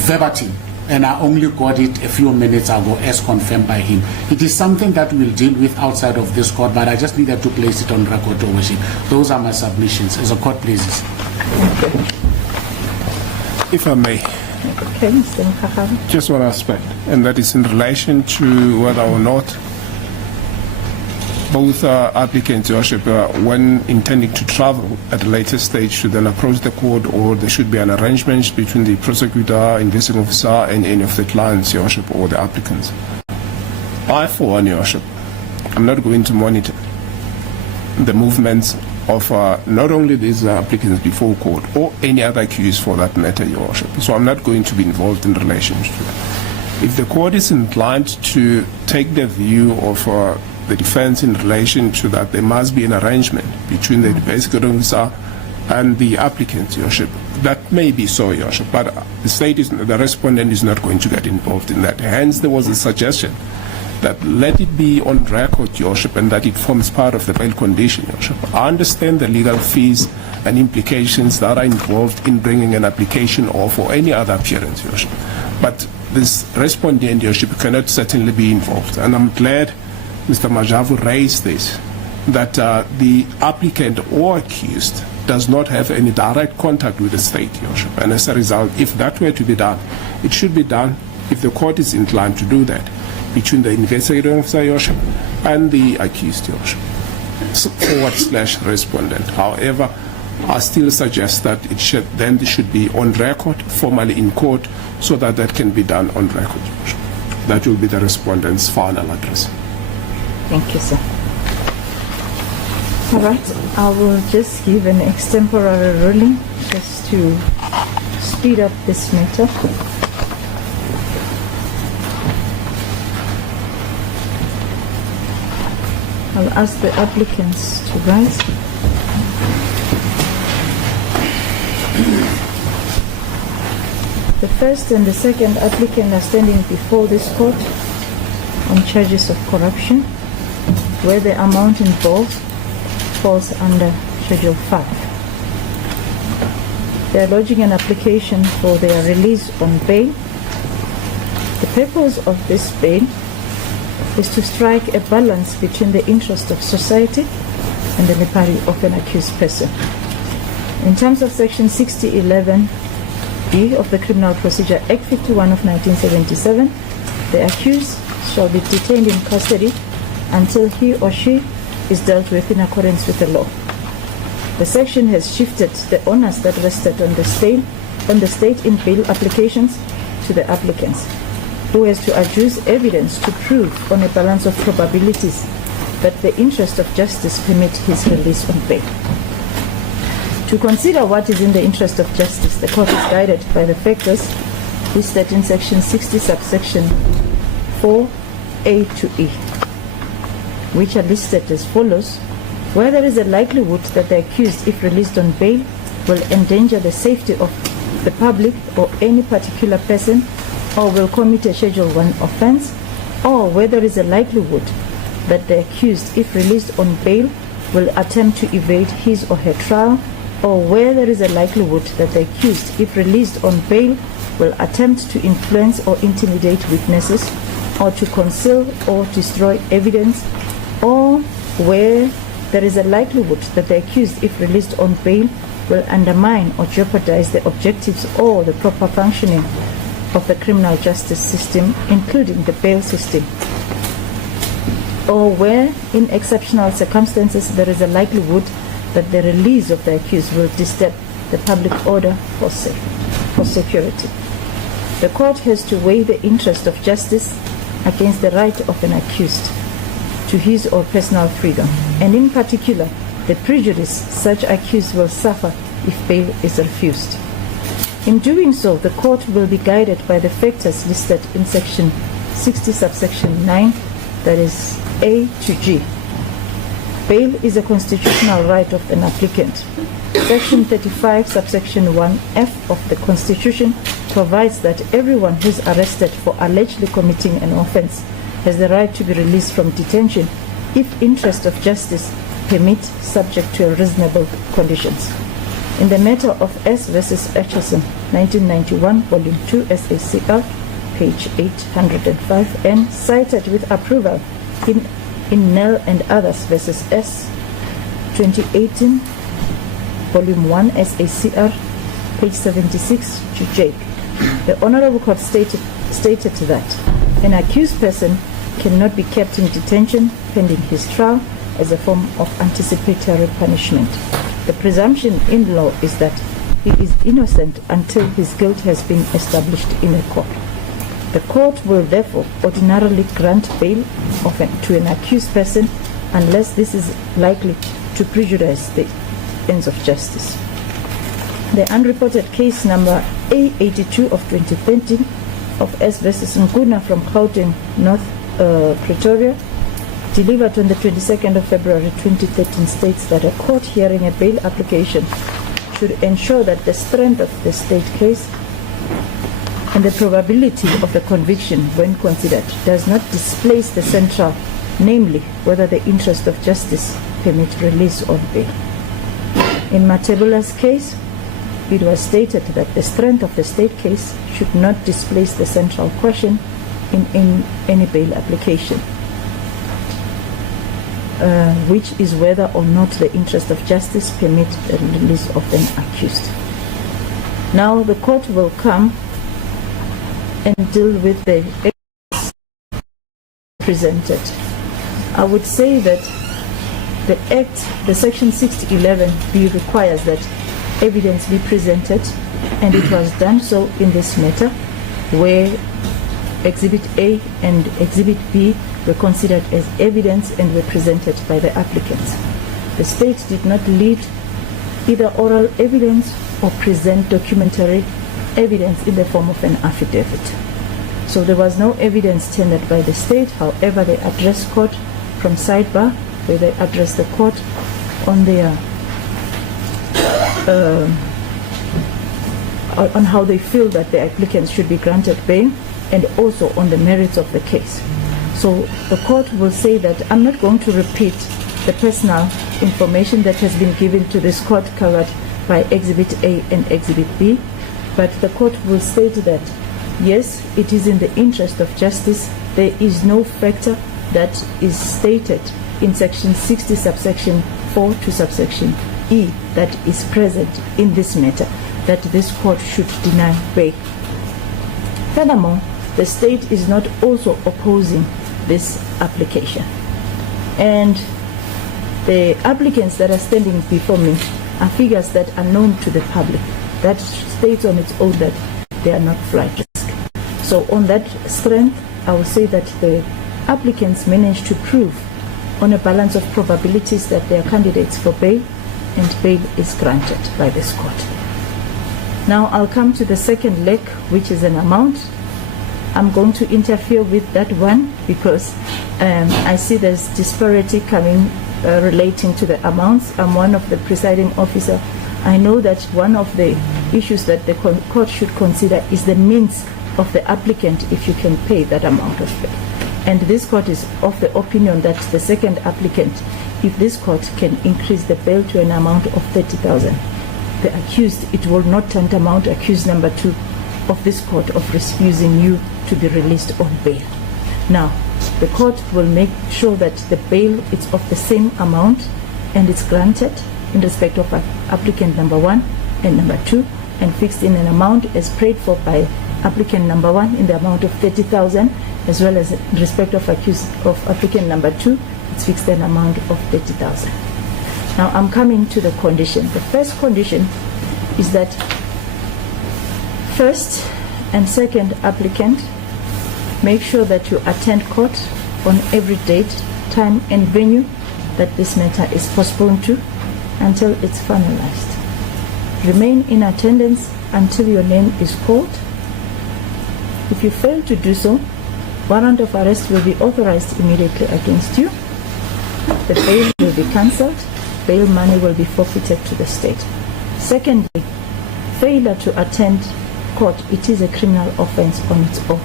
verbatim, and I only got it a few minutes ago as confirmed by him. It is something that we'll deal with outside of this court, but I just needed to place it on record, Your Worship. Those are my submissions, as the court pleases. If I may, Okay, Mr. Mkhakhaba. just one aspect, and that is in relation to whether or not both applicants, Your Worship, when intending to travel at a later stage, to then approach the court, or there should be an arrangement between the prosecutor, investigating officer, and any of the clients, Your Worship, or the applicants. I, for one, Your Worship, I'm not going to monitor the movements of not only these applicants before court or any other accused for that matter, Your Worship. So I'm not going to be involved in relation to that. If the court is inclined to take the view of the defense in relation to that, there must be an arrangement between the investigating officer and the applicant, Your Worship. That may be so, Your Worship, but the respondent is not going to get involved in that. Hence, there was a suggestion that let it be on record, Your Worship, and that it forms part of the bail condition, Your Worship. I understand the legal fees and implications that are involved in bringing an application or for any other appearance, Your Worship. But this respondent, Your Worship, cannot certainly be involved. And I'm glad Mr. Majavu raised this, that the applicant or accused does not have any direct contact with the state, Your Worship. And as a result, if that were to be done, it should be done, if the court is inclined to do that, between the investigating officer, Your Worship, and the accused, Your Worship, /respondent. However, I still suggest that it should be on record, formally in court, so that that can be done on record, Your Worship. That will be the respondent's final address. Thank you, sir. All right, I will just give an extemporary ruling just to speed up this matter. I'll ask the applicants to rise. The first and the second applicant are standing before this court on charges of corruption, where the amount involved falls under Schedule 5. They are lodging an application for their release on bail. The purpose of this bail is to strike a balance between the interest of society and the liberty of an accused person. In terms of Section 6011B of the Criminal Procedure Act 51 of 1977, the accused shall be detained in custody until he or she is dealt with in accordance with the law. The section has shifted the onus that rested on the state in bail applications to the applicants, who has to adduce evidence to prove on a balance of probabilities that the interest of justice permit his release on bail. To consider what is in the interest of justice, the court is guided by the factors listed in Section 60, subsection 4A to E, which are listed as follows: where there is a likelihood that the accused, if released on bail, will endanger the safety of the public or any particular person or will commit a Schedule 1 offense, or where there is a likelihood that the accused, if released on bail, will attempt to evade his or her trial, or where there is a likelihood that the accused, if released on bail, will attempt to influence or intimidate witnesses, or to conceal or destroy evidence, or where there is a likelihood that the accused, if released on bail, will undermine or jeopardize the objectives or the proper functioning of the criminal justice system, including the bail system, or where, in exceptional circumstances, there is a likelihood that the release of the accused will disturb the public order or security. The court has to weigh the interest of justice against the right of an accused to his or personal freedom, and in particular, the prejudice such accused will suffer if bail is refused. In doing so, the court will be guided by the factors listed in Section 60, subsection 9, that is A to G. Bail is a constitutional right of an applicant. Section 35, subsection 1F of the Constitution provides that everyone who is arrested for allegedly committing an offense has the right to be released from detention if interest of justice permit, subject to reasonable conditions. In the matter of S versus Atchison, 1991, Volume 2, SACR, page 805, and cited with approval in Nell and others versus S, 2018, Volume 1, SACR, page 76 to J. The Honorable Court stated that an accused person cannot be kept in detention pending his trial as a form of anticipatory punishment. The presumption in law is that he is innocent until his guilt has been established in a court. The court will therefore ordinarily grant bail to an accused person unless this is likely to prejudice the ends of justice. The unreported case number A82 of 2013 of S versus Nkuna from Gauteng, North Pretoria, delivered on the 22nd of February 2013, states that a court hearing a bail application should ensure that the strength of the state case and the probability of the conviction, when considered, does not displace the central, namely whether the interest of justice permit release on bail. In Matebula's case, it was stated that the strength of the state case should not displace the central question in any bail application, which is whether or not the interest of justice permit the release of an accused. Now the court will come and deal with the evidence presented. I would say that the Act, the Section 6011B, requires that evidence be presented, and it was done so in this matter, where Exhibit A and Exhibit B were considered as evidence and were presented by the applicants. The state did not lead either oral evidence or present documentary evidence in the form of an affidavit. So there was no evidence tendered by the state. However, they addressed court from sidebar, where they addressed the court on their on how they feel that the applicants should be granted bail, and also on the merits of the case. So the court will say that I'm not going to repeat the personal information that has been given to this court covered by Exhibit A and Exhibit B, but the court will state that yes, it is in the interest of justice. There is no factor that is stated in Section 60, subsection 4 to subsection E that is present in this matter that this court should deny bail. Furthermore, the state is not also opposing this application. And the applicants that are standing before me are figures that are known to the public. That states on its own that they are not flight risk. So on that strength, I will say that the applicants managed to prove on a balance of probabilities that they are candidates for bail, and bail is granted by this court. Now I'll come to the second leg, which is an amount. I'm going to interfere with that one because I see there's disparity coming relating to the amounts. I'm one of the presiding officer. I know that one of the issues that the court should consider is the means of the applicant if you can pay that amount of bail. And this court is of the opinion that the second applicant, if this court can increase the bail to an amount of 30,000, the accused, it will not tantamount accused number 2 of this court of refusing you to be released on bail. Now, the court will make sure that the bail is of the same amount and it's granted in respect of applicant number 1 and number 2, and fixed in an amount as prayed for by applicant number 1 in the amount of 30,000, as well as in respect of applicant number 2, it's fixed an amount of 30,000. Now I'm coming to the condition. The first condition is that first and second applicant make sure that you attend court on every date, time and venue that this matter is postponed to until it's finalized. Remain in attendance until your name is called. If you fail to do so, warrant of arrest will be authorized immediately against you. The bail will be cancelled. Bail money will be forfeited to the state. Secondly, failure to attend court, it is a criminal offense on its own.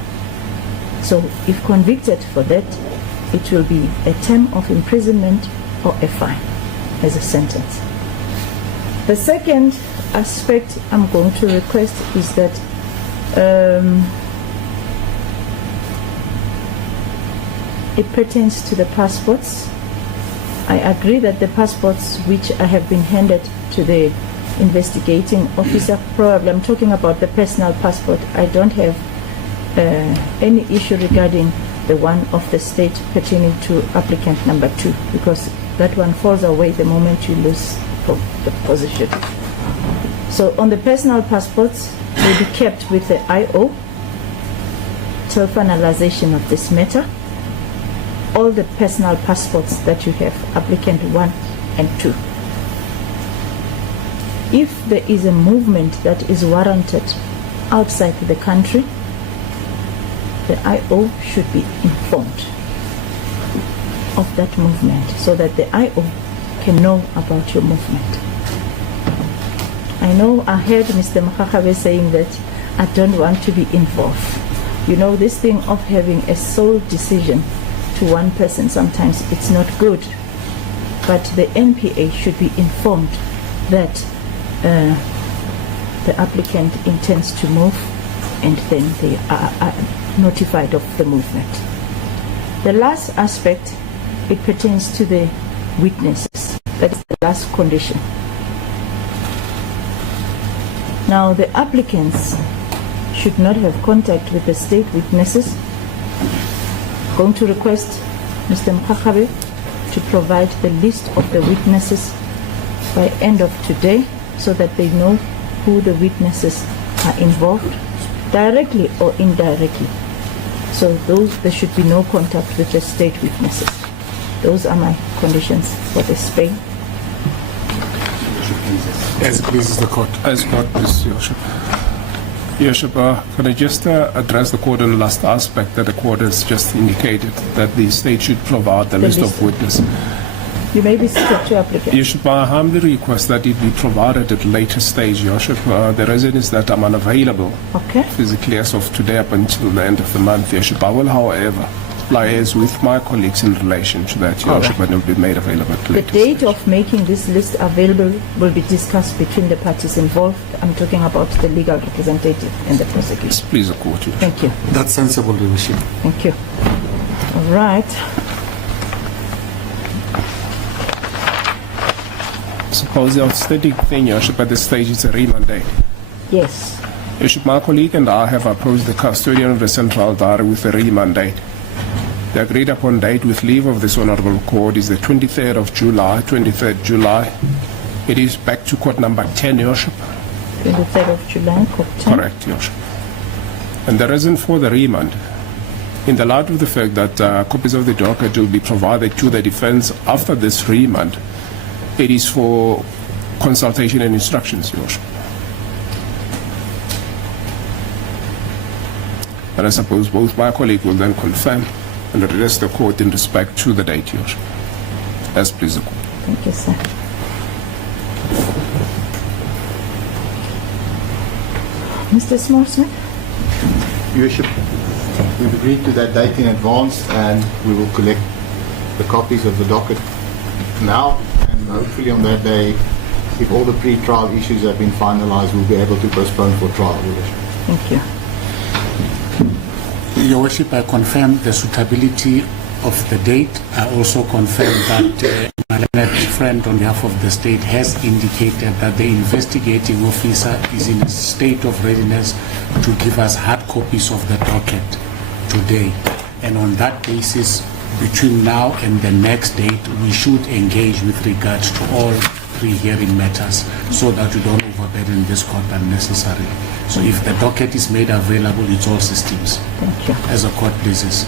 So if convicted for that, it will be a term of imprisonment or a fine as a sentence. The second aspect I'm going to request is that it pertains to the passports. I agree that the passports which I have been handed to the investigating officer, probably I'm talking about the personal passport, I don't have any issue regarding the one of the state pertaining to applicant number 2, because that one falls away the moment you lose the position. So on the personal passports, will be kept with the IO till finalization of this matter. All the personal passports that you have, applicant 1 and 2. If there is a movement that is warranted outside the country, the IO should be informed of that movement so that the IO can know about your movement. I know I heard Mr. Makakabe saying that I don't want to be involved. You know, this thing of having a sole decision to one person, sometimes it's not good. But the NPA should be informed that the applicant intends to move, and then they are notified of the movement. The last aspect, it pertains to the witnesses. That is the last condition. Now, the applicants should not have contact with the state witnesses. Going to request Mr. Makakabe to provide the list of the witnesses by end of today so that they know who the witnesses are involved, directly or indirectly. So there should be no contact with the state witnesses. Those are my conditions for this bail. As it pleases the court. As God please, Your Worship. Your Worship, can I just address the court on the last aspect that the court has just indicated, that the state should provide the list of witnesses. You may be seated to applicant. Your Worship, I humbly request that it be provided at a later stage, Your Worship. The reason is that I'm unavailable physically as of today up until the end of the month, Your Worship. I will, however, liaise with my colleagues in relation to that, Your Worship, and it will be made available at a later stage. The date stage of making this list available will be discussed between the parties involved. I'm talking about the legal representative and the prosecutor. Please, the court. Thank you. That's sensible, Your Worship. Thank you. All right. Suppose the outstanding thing, Your Worship, at this stage is a remand date. Yes. Your Worship, my colleague and I have approached the custodian of the Central Diary with a remand date. The agreed upon date with leave of this Honourable Court is the 23rd of July, 23rd July. It is back to court number 10, Your Worship. 23rd of July, court 10. Correct, Your Worship. And the reason for the remand, in the light of the fact that copies of the docket will be provided to the defence after this remand, it is for consultation and instructions, Your Worship. And I suppose both my colleague will then confirm and address the court in respect to the date, Your Worship. As please the court. Thank you, sir. Mr. Small-Smith? Your Worship, we've agreed to that date in advance, and we will collect the copies of the docket now, and hopefully on that day, if all the pre-trial issues have been finalized, we'll be able to postpone for trial, Your Worship. Thank you. Your Worship, I confirm the suitability of the date. I also confirm that my learned friend on behalf of the state has indicated that the investigating officer is in a state of readiness to give us hard copies of the docket today. And on that basis, between now and the next date, we should engage with regards to all pre-hearing matters so that we don't overburden this court unnecessarily. So if the docket is made available, it's all systems. Thank you. As a court pleases.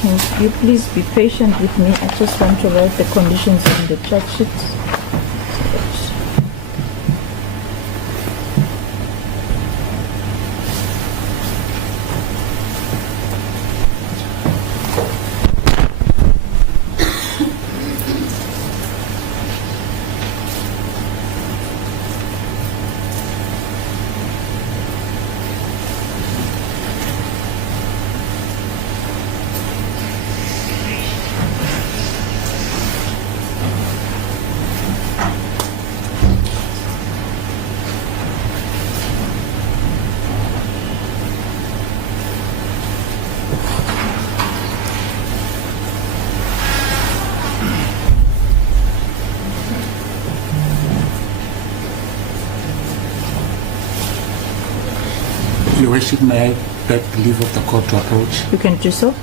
Can you please be patient with me? I just want to write the conditions on the charge sheet. Your Worship, may I beg leave of the court to approach? You can do so.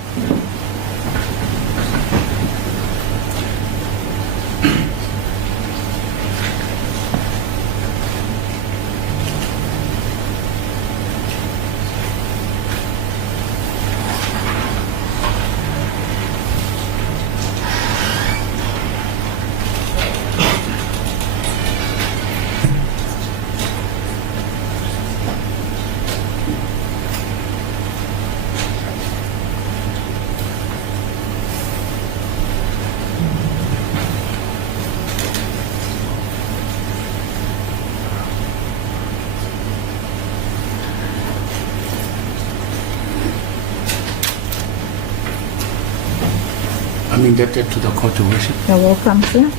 I'm indebted to the court, Your Worship. You're welcome, sir.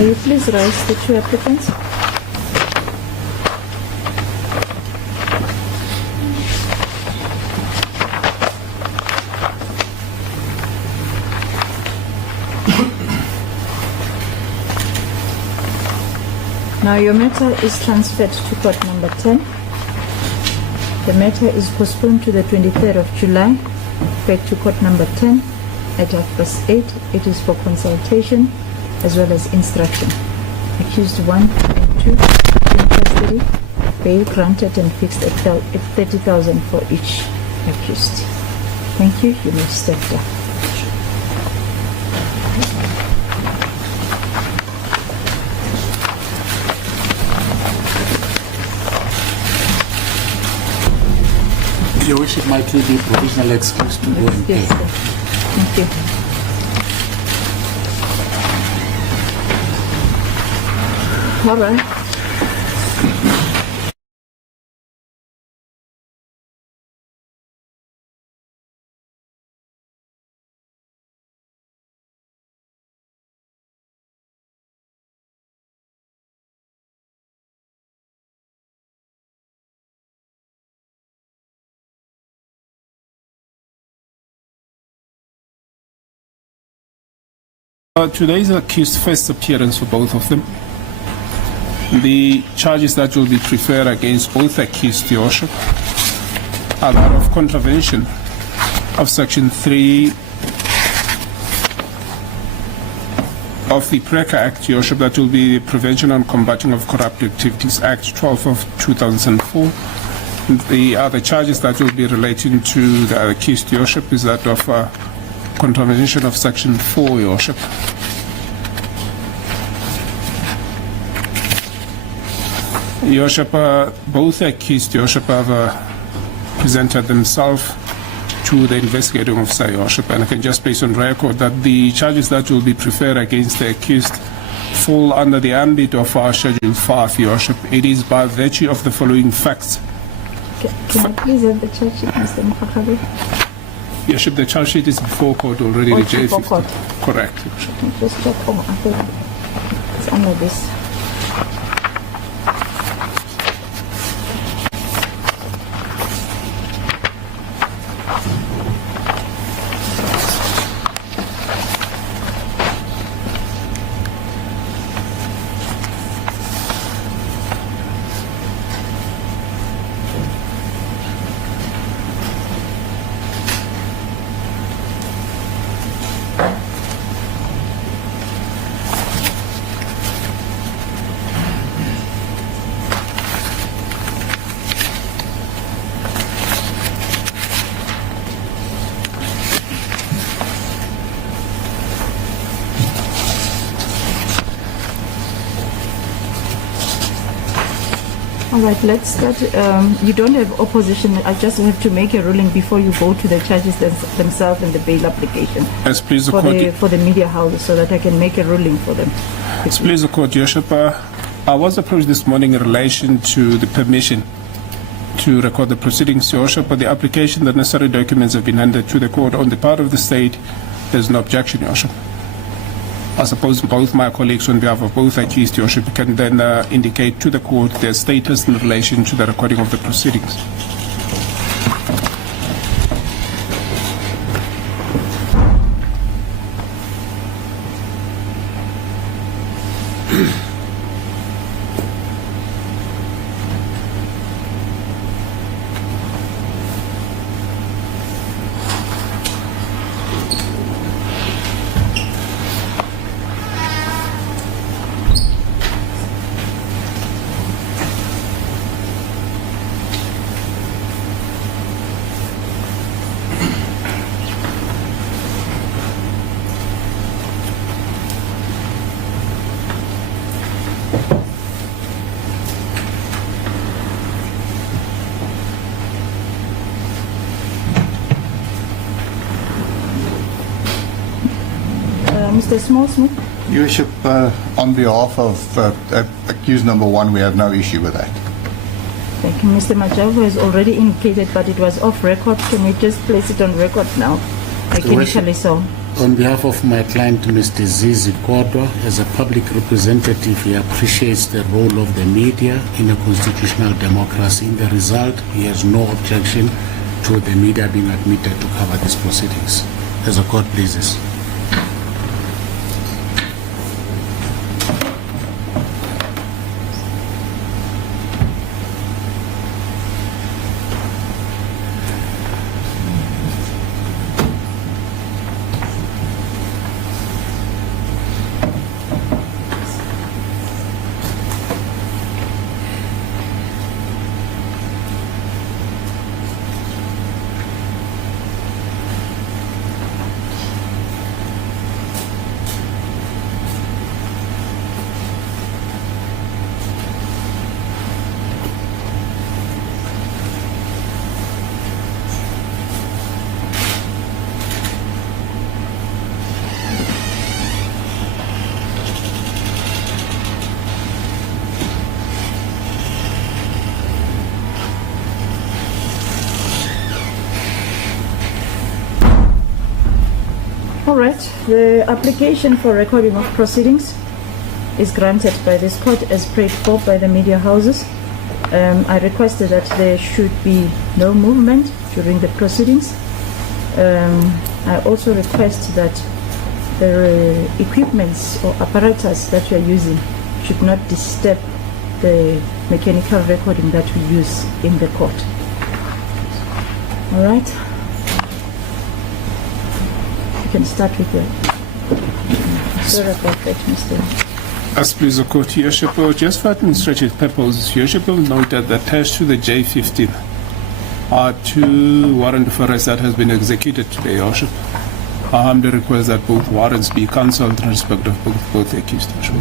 May you please rise the two applicants? Now your matter is transferred to court number 10. The matter is postponed to the 23rd of July, back to court number 10 at 8:30. It is for consultation as well as instruction. Accused 1 and 2 in custody, bail granted and fixed at 30,000 for each accused. Thank you. You may step down. Your Worship, might we be provisional excused to go and pay? Yes, sir. Thank you. All right. Today is accused first appearance for both of them. The charges that will be preferred against both accused, Your Worship, are that of contravention of Section 3 of the PRECA Act, Your Worship, that will be the Prevention and Combating of Corrupt Activities Act 12 of 2004. The other charges that will be relating to the accused, Your Worship, is that of contravention of Section 4, Your Worship. Your Worship, both accused, Your Worship, have presented themselves to the investigating officer, Your Worship, and I can just place on record that the charges that will be preferred against the accused fall under the ambit of our Schedule 5, Your Worship. It is by virtue of the following facts. Can I please have the charge sheet, Mr. Mphakabi? Your Worship, the charge sheet is before court already. Oh, The it's before J50. court. Correct, Your Worship. Let me just check. Oh, I think it's under this. All right, let's start. You don't have opposition. I just have to make a ruling before you go to the charges themselves and the bail application As please the for court. the media houses, so that I can make a ruling for them. As please the court, Your Worship. I was approached this morning in relation to the permission to record the proceedings, Your Worship, but the application, the necessary documents have been handed to the court on the part of the state. There's no objection, Your Worship. I suppose both my colleagues on behalf of both accused, Your Worship, can then indicate to the court their status in relation to the recording of the proceedings. Mr. Smallsmith? Your Worship, on behalf of accused number one, we have no issue with that. Thank you. Mr. Majavo has already indicated, but it was off record. Can we just place it on record now? Technically so. On behalf of my client, Mr. Zizi Kodwa, as a public representative, he appreciates the role of the media in a constitutional democracy. In the result, he has no objection to the media being admitted to cover these proceedings. As the court pleases. right. The application for recording of proceedings is granted by this court as prayed for by the media houses. I requested that there should be no movement during the proceedings. I also request that the equipments or apparatus that we are using should not disturb the mechanical recording that we use in the court. All right. You can start with the... Sorry about that, Mr. As please the court, Your Worship, just for administrative purposes, Your Worship will note that attached to the J15 are 2 warrant for arrest that has been executed today, Your Worship. I humbly request that both warrants be cancelled in respect of both accused, Your Worship.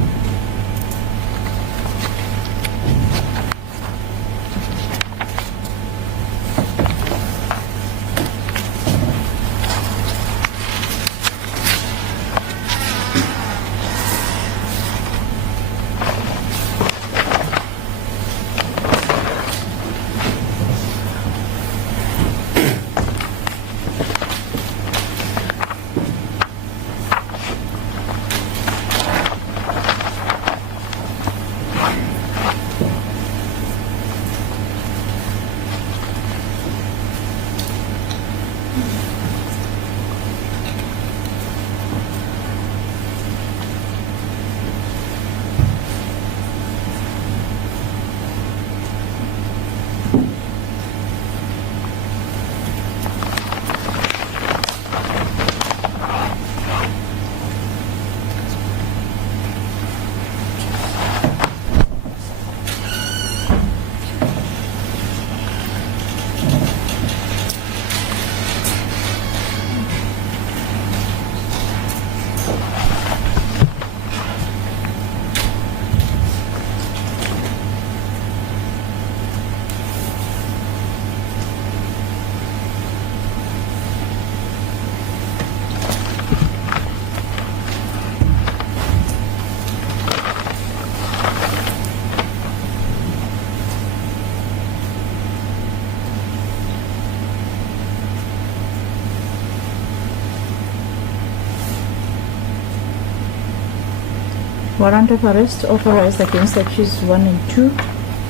Warrant of arrest authorized against accused 1 and 2,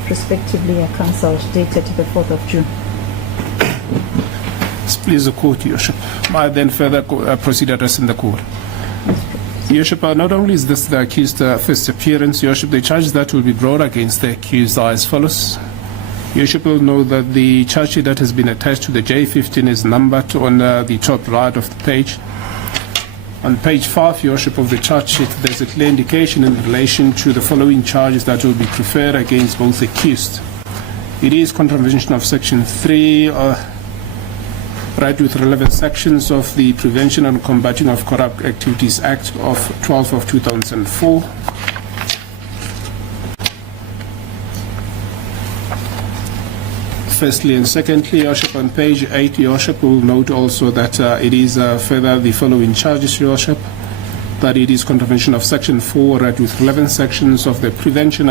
respectively, are cancelled, dated the 4th of June. Please the court, Your Worship. I then further proceed addressing the court. Your Worship, not only is this the accused first appearance, Your Worship, the charges that will be brought against the accused are as follows. Your Worship will know that the charge sheet that has been attached to the J15 is numbered on the top right of the page. On page 5, Your Worship, of the charge sheet, there's a clear indication in relation to the following charges that will be preferred against both accused. It is contravention of Section 3, right with relevant sections of the Prevention and Combating of Corrupt Activities Act of 12 of 2004. Firstly and secondly, Your Worship, on page 8, Your Worship will note also that it is further the following charges, Your Worship, that it is contravention of Section 4, right with relevant sections of the Prevention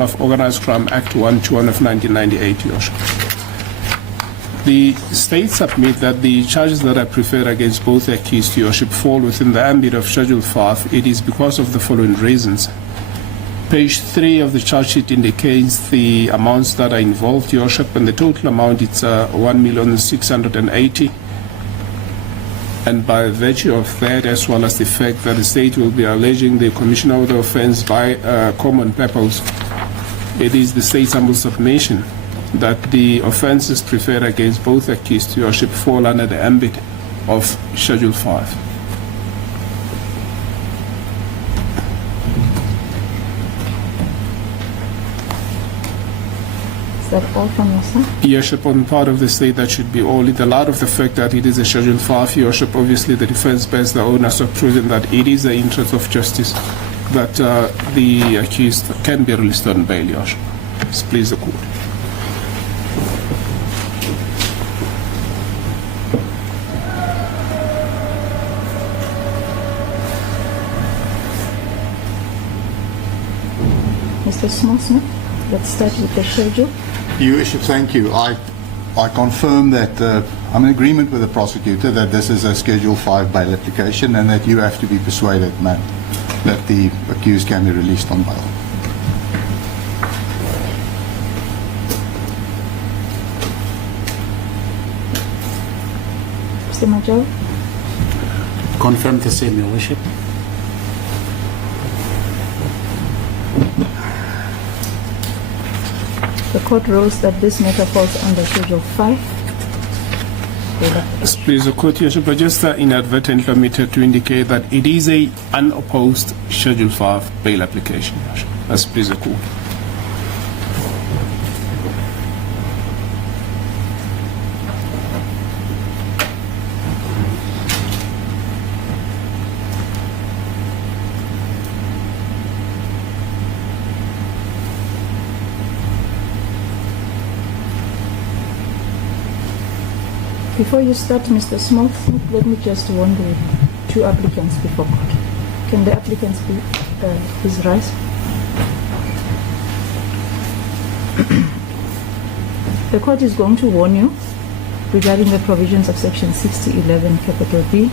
of Organized Crime Act 121 of 1998, Your Worship. The state submit that the charges that are preferred against both accused, Your Worship, fall within the ambit of Schedule 5. It is because of the following reasons. Page 3 of the charge sheet indicates the amounts that are involved, Your Worship, and the total amount is 1,680,000. And by virtue of that, as well as the fact that the state will be alleging the commission of the offence by common purpose, it is the state's humble submission that the offences preferred against both accused, Your Worship, fall under the ambit of Schedule 5. Is that all from your side? Your Worship, on part of the state, that should be all. In the light of the fact that it is a Schedule 5, Your Worship, obviously the defence bears the onus of proving that it is the interest of justice that the accused can be released on bail, Your Worship. Please the court. Mr. Smith, let's start with the schedule. Your Worship, thank you. I I confirm that I'm in agreement with the prosecutor that this is a Schedule 5 bail application and that you have to be persuaded, ma'am, that the accused can be released on bail. Mr. Major? Confirm the same, Your Worship. The court rules that this matter falls under Schedule 5. Yes, please, the court, Your Worship, just inadvertently omitted to indicate that it is a unopposed Schedule 5 bail application, Your Worship. Yes, please, the court. Before you start, Mr. Smith, let me just warn the two applicants before court. Can the applicants please rise? The court is going to warn you regarding the provisions of Section 6011 capital B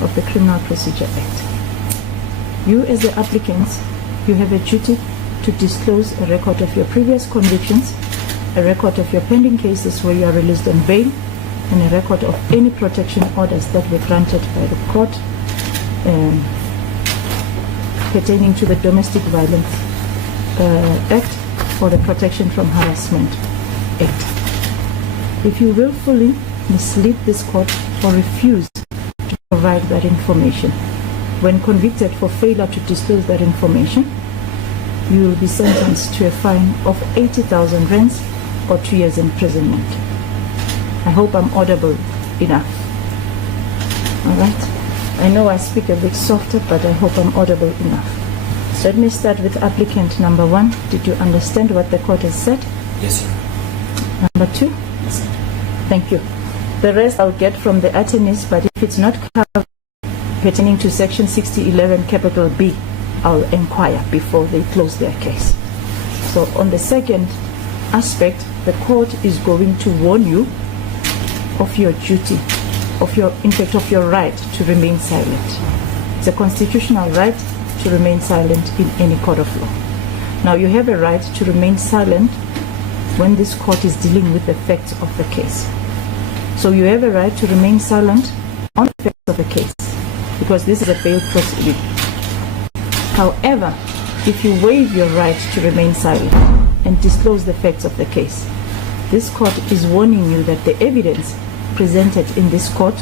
of the Criminal Procedure Act. You, as the applicants, you have a duty to disclose a record of your previous convictions, a record of your pending cases where you are released on bail, and a record of any protection orders that were granted by the court pertaining to the Domestic Violence Act or the Protection from Harassment Act. If you willfully mislead this court or refuse to provide that information, when convicted for failure to disclose that information, you will be sentenced to a fine of 80,000 rands or 2 years imprisonment. I hope I'm audible enough. All right. I know I speak a bit softer, but I hope I'm audible enough. So let me start with applicant number 1. Did you understand what the court has said? Yes, sir. Number 2? Yes, sir. Thank you. The rest I'll get from the attorneys, but if it's not covered pertaining to Section 6011 capital B, I'll inquire before they close their case. So on the second aspect, the court is going to warn you of your duty, in fact, of your right to remain silent. It's a constitutional right to remain silent in any court of law. Now, you have a right to remain silent when this court is dealing with the facts of the case. So you have a right to remain silent on the facts of the case, because this is a bail proceeding. However, if you waive your right to remain silent and disclose the facts of the case, this court is warning you that the evidence presented in this court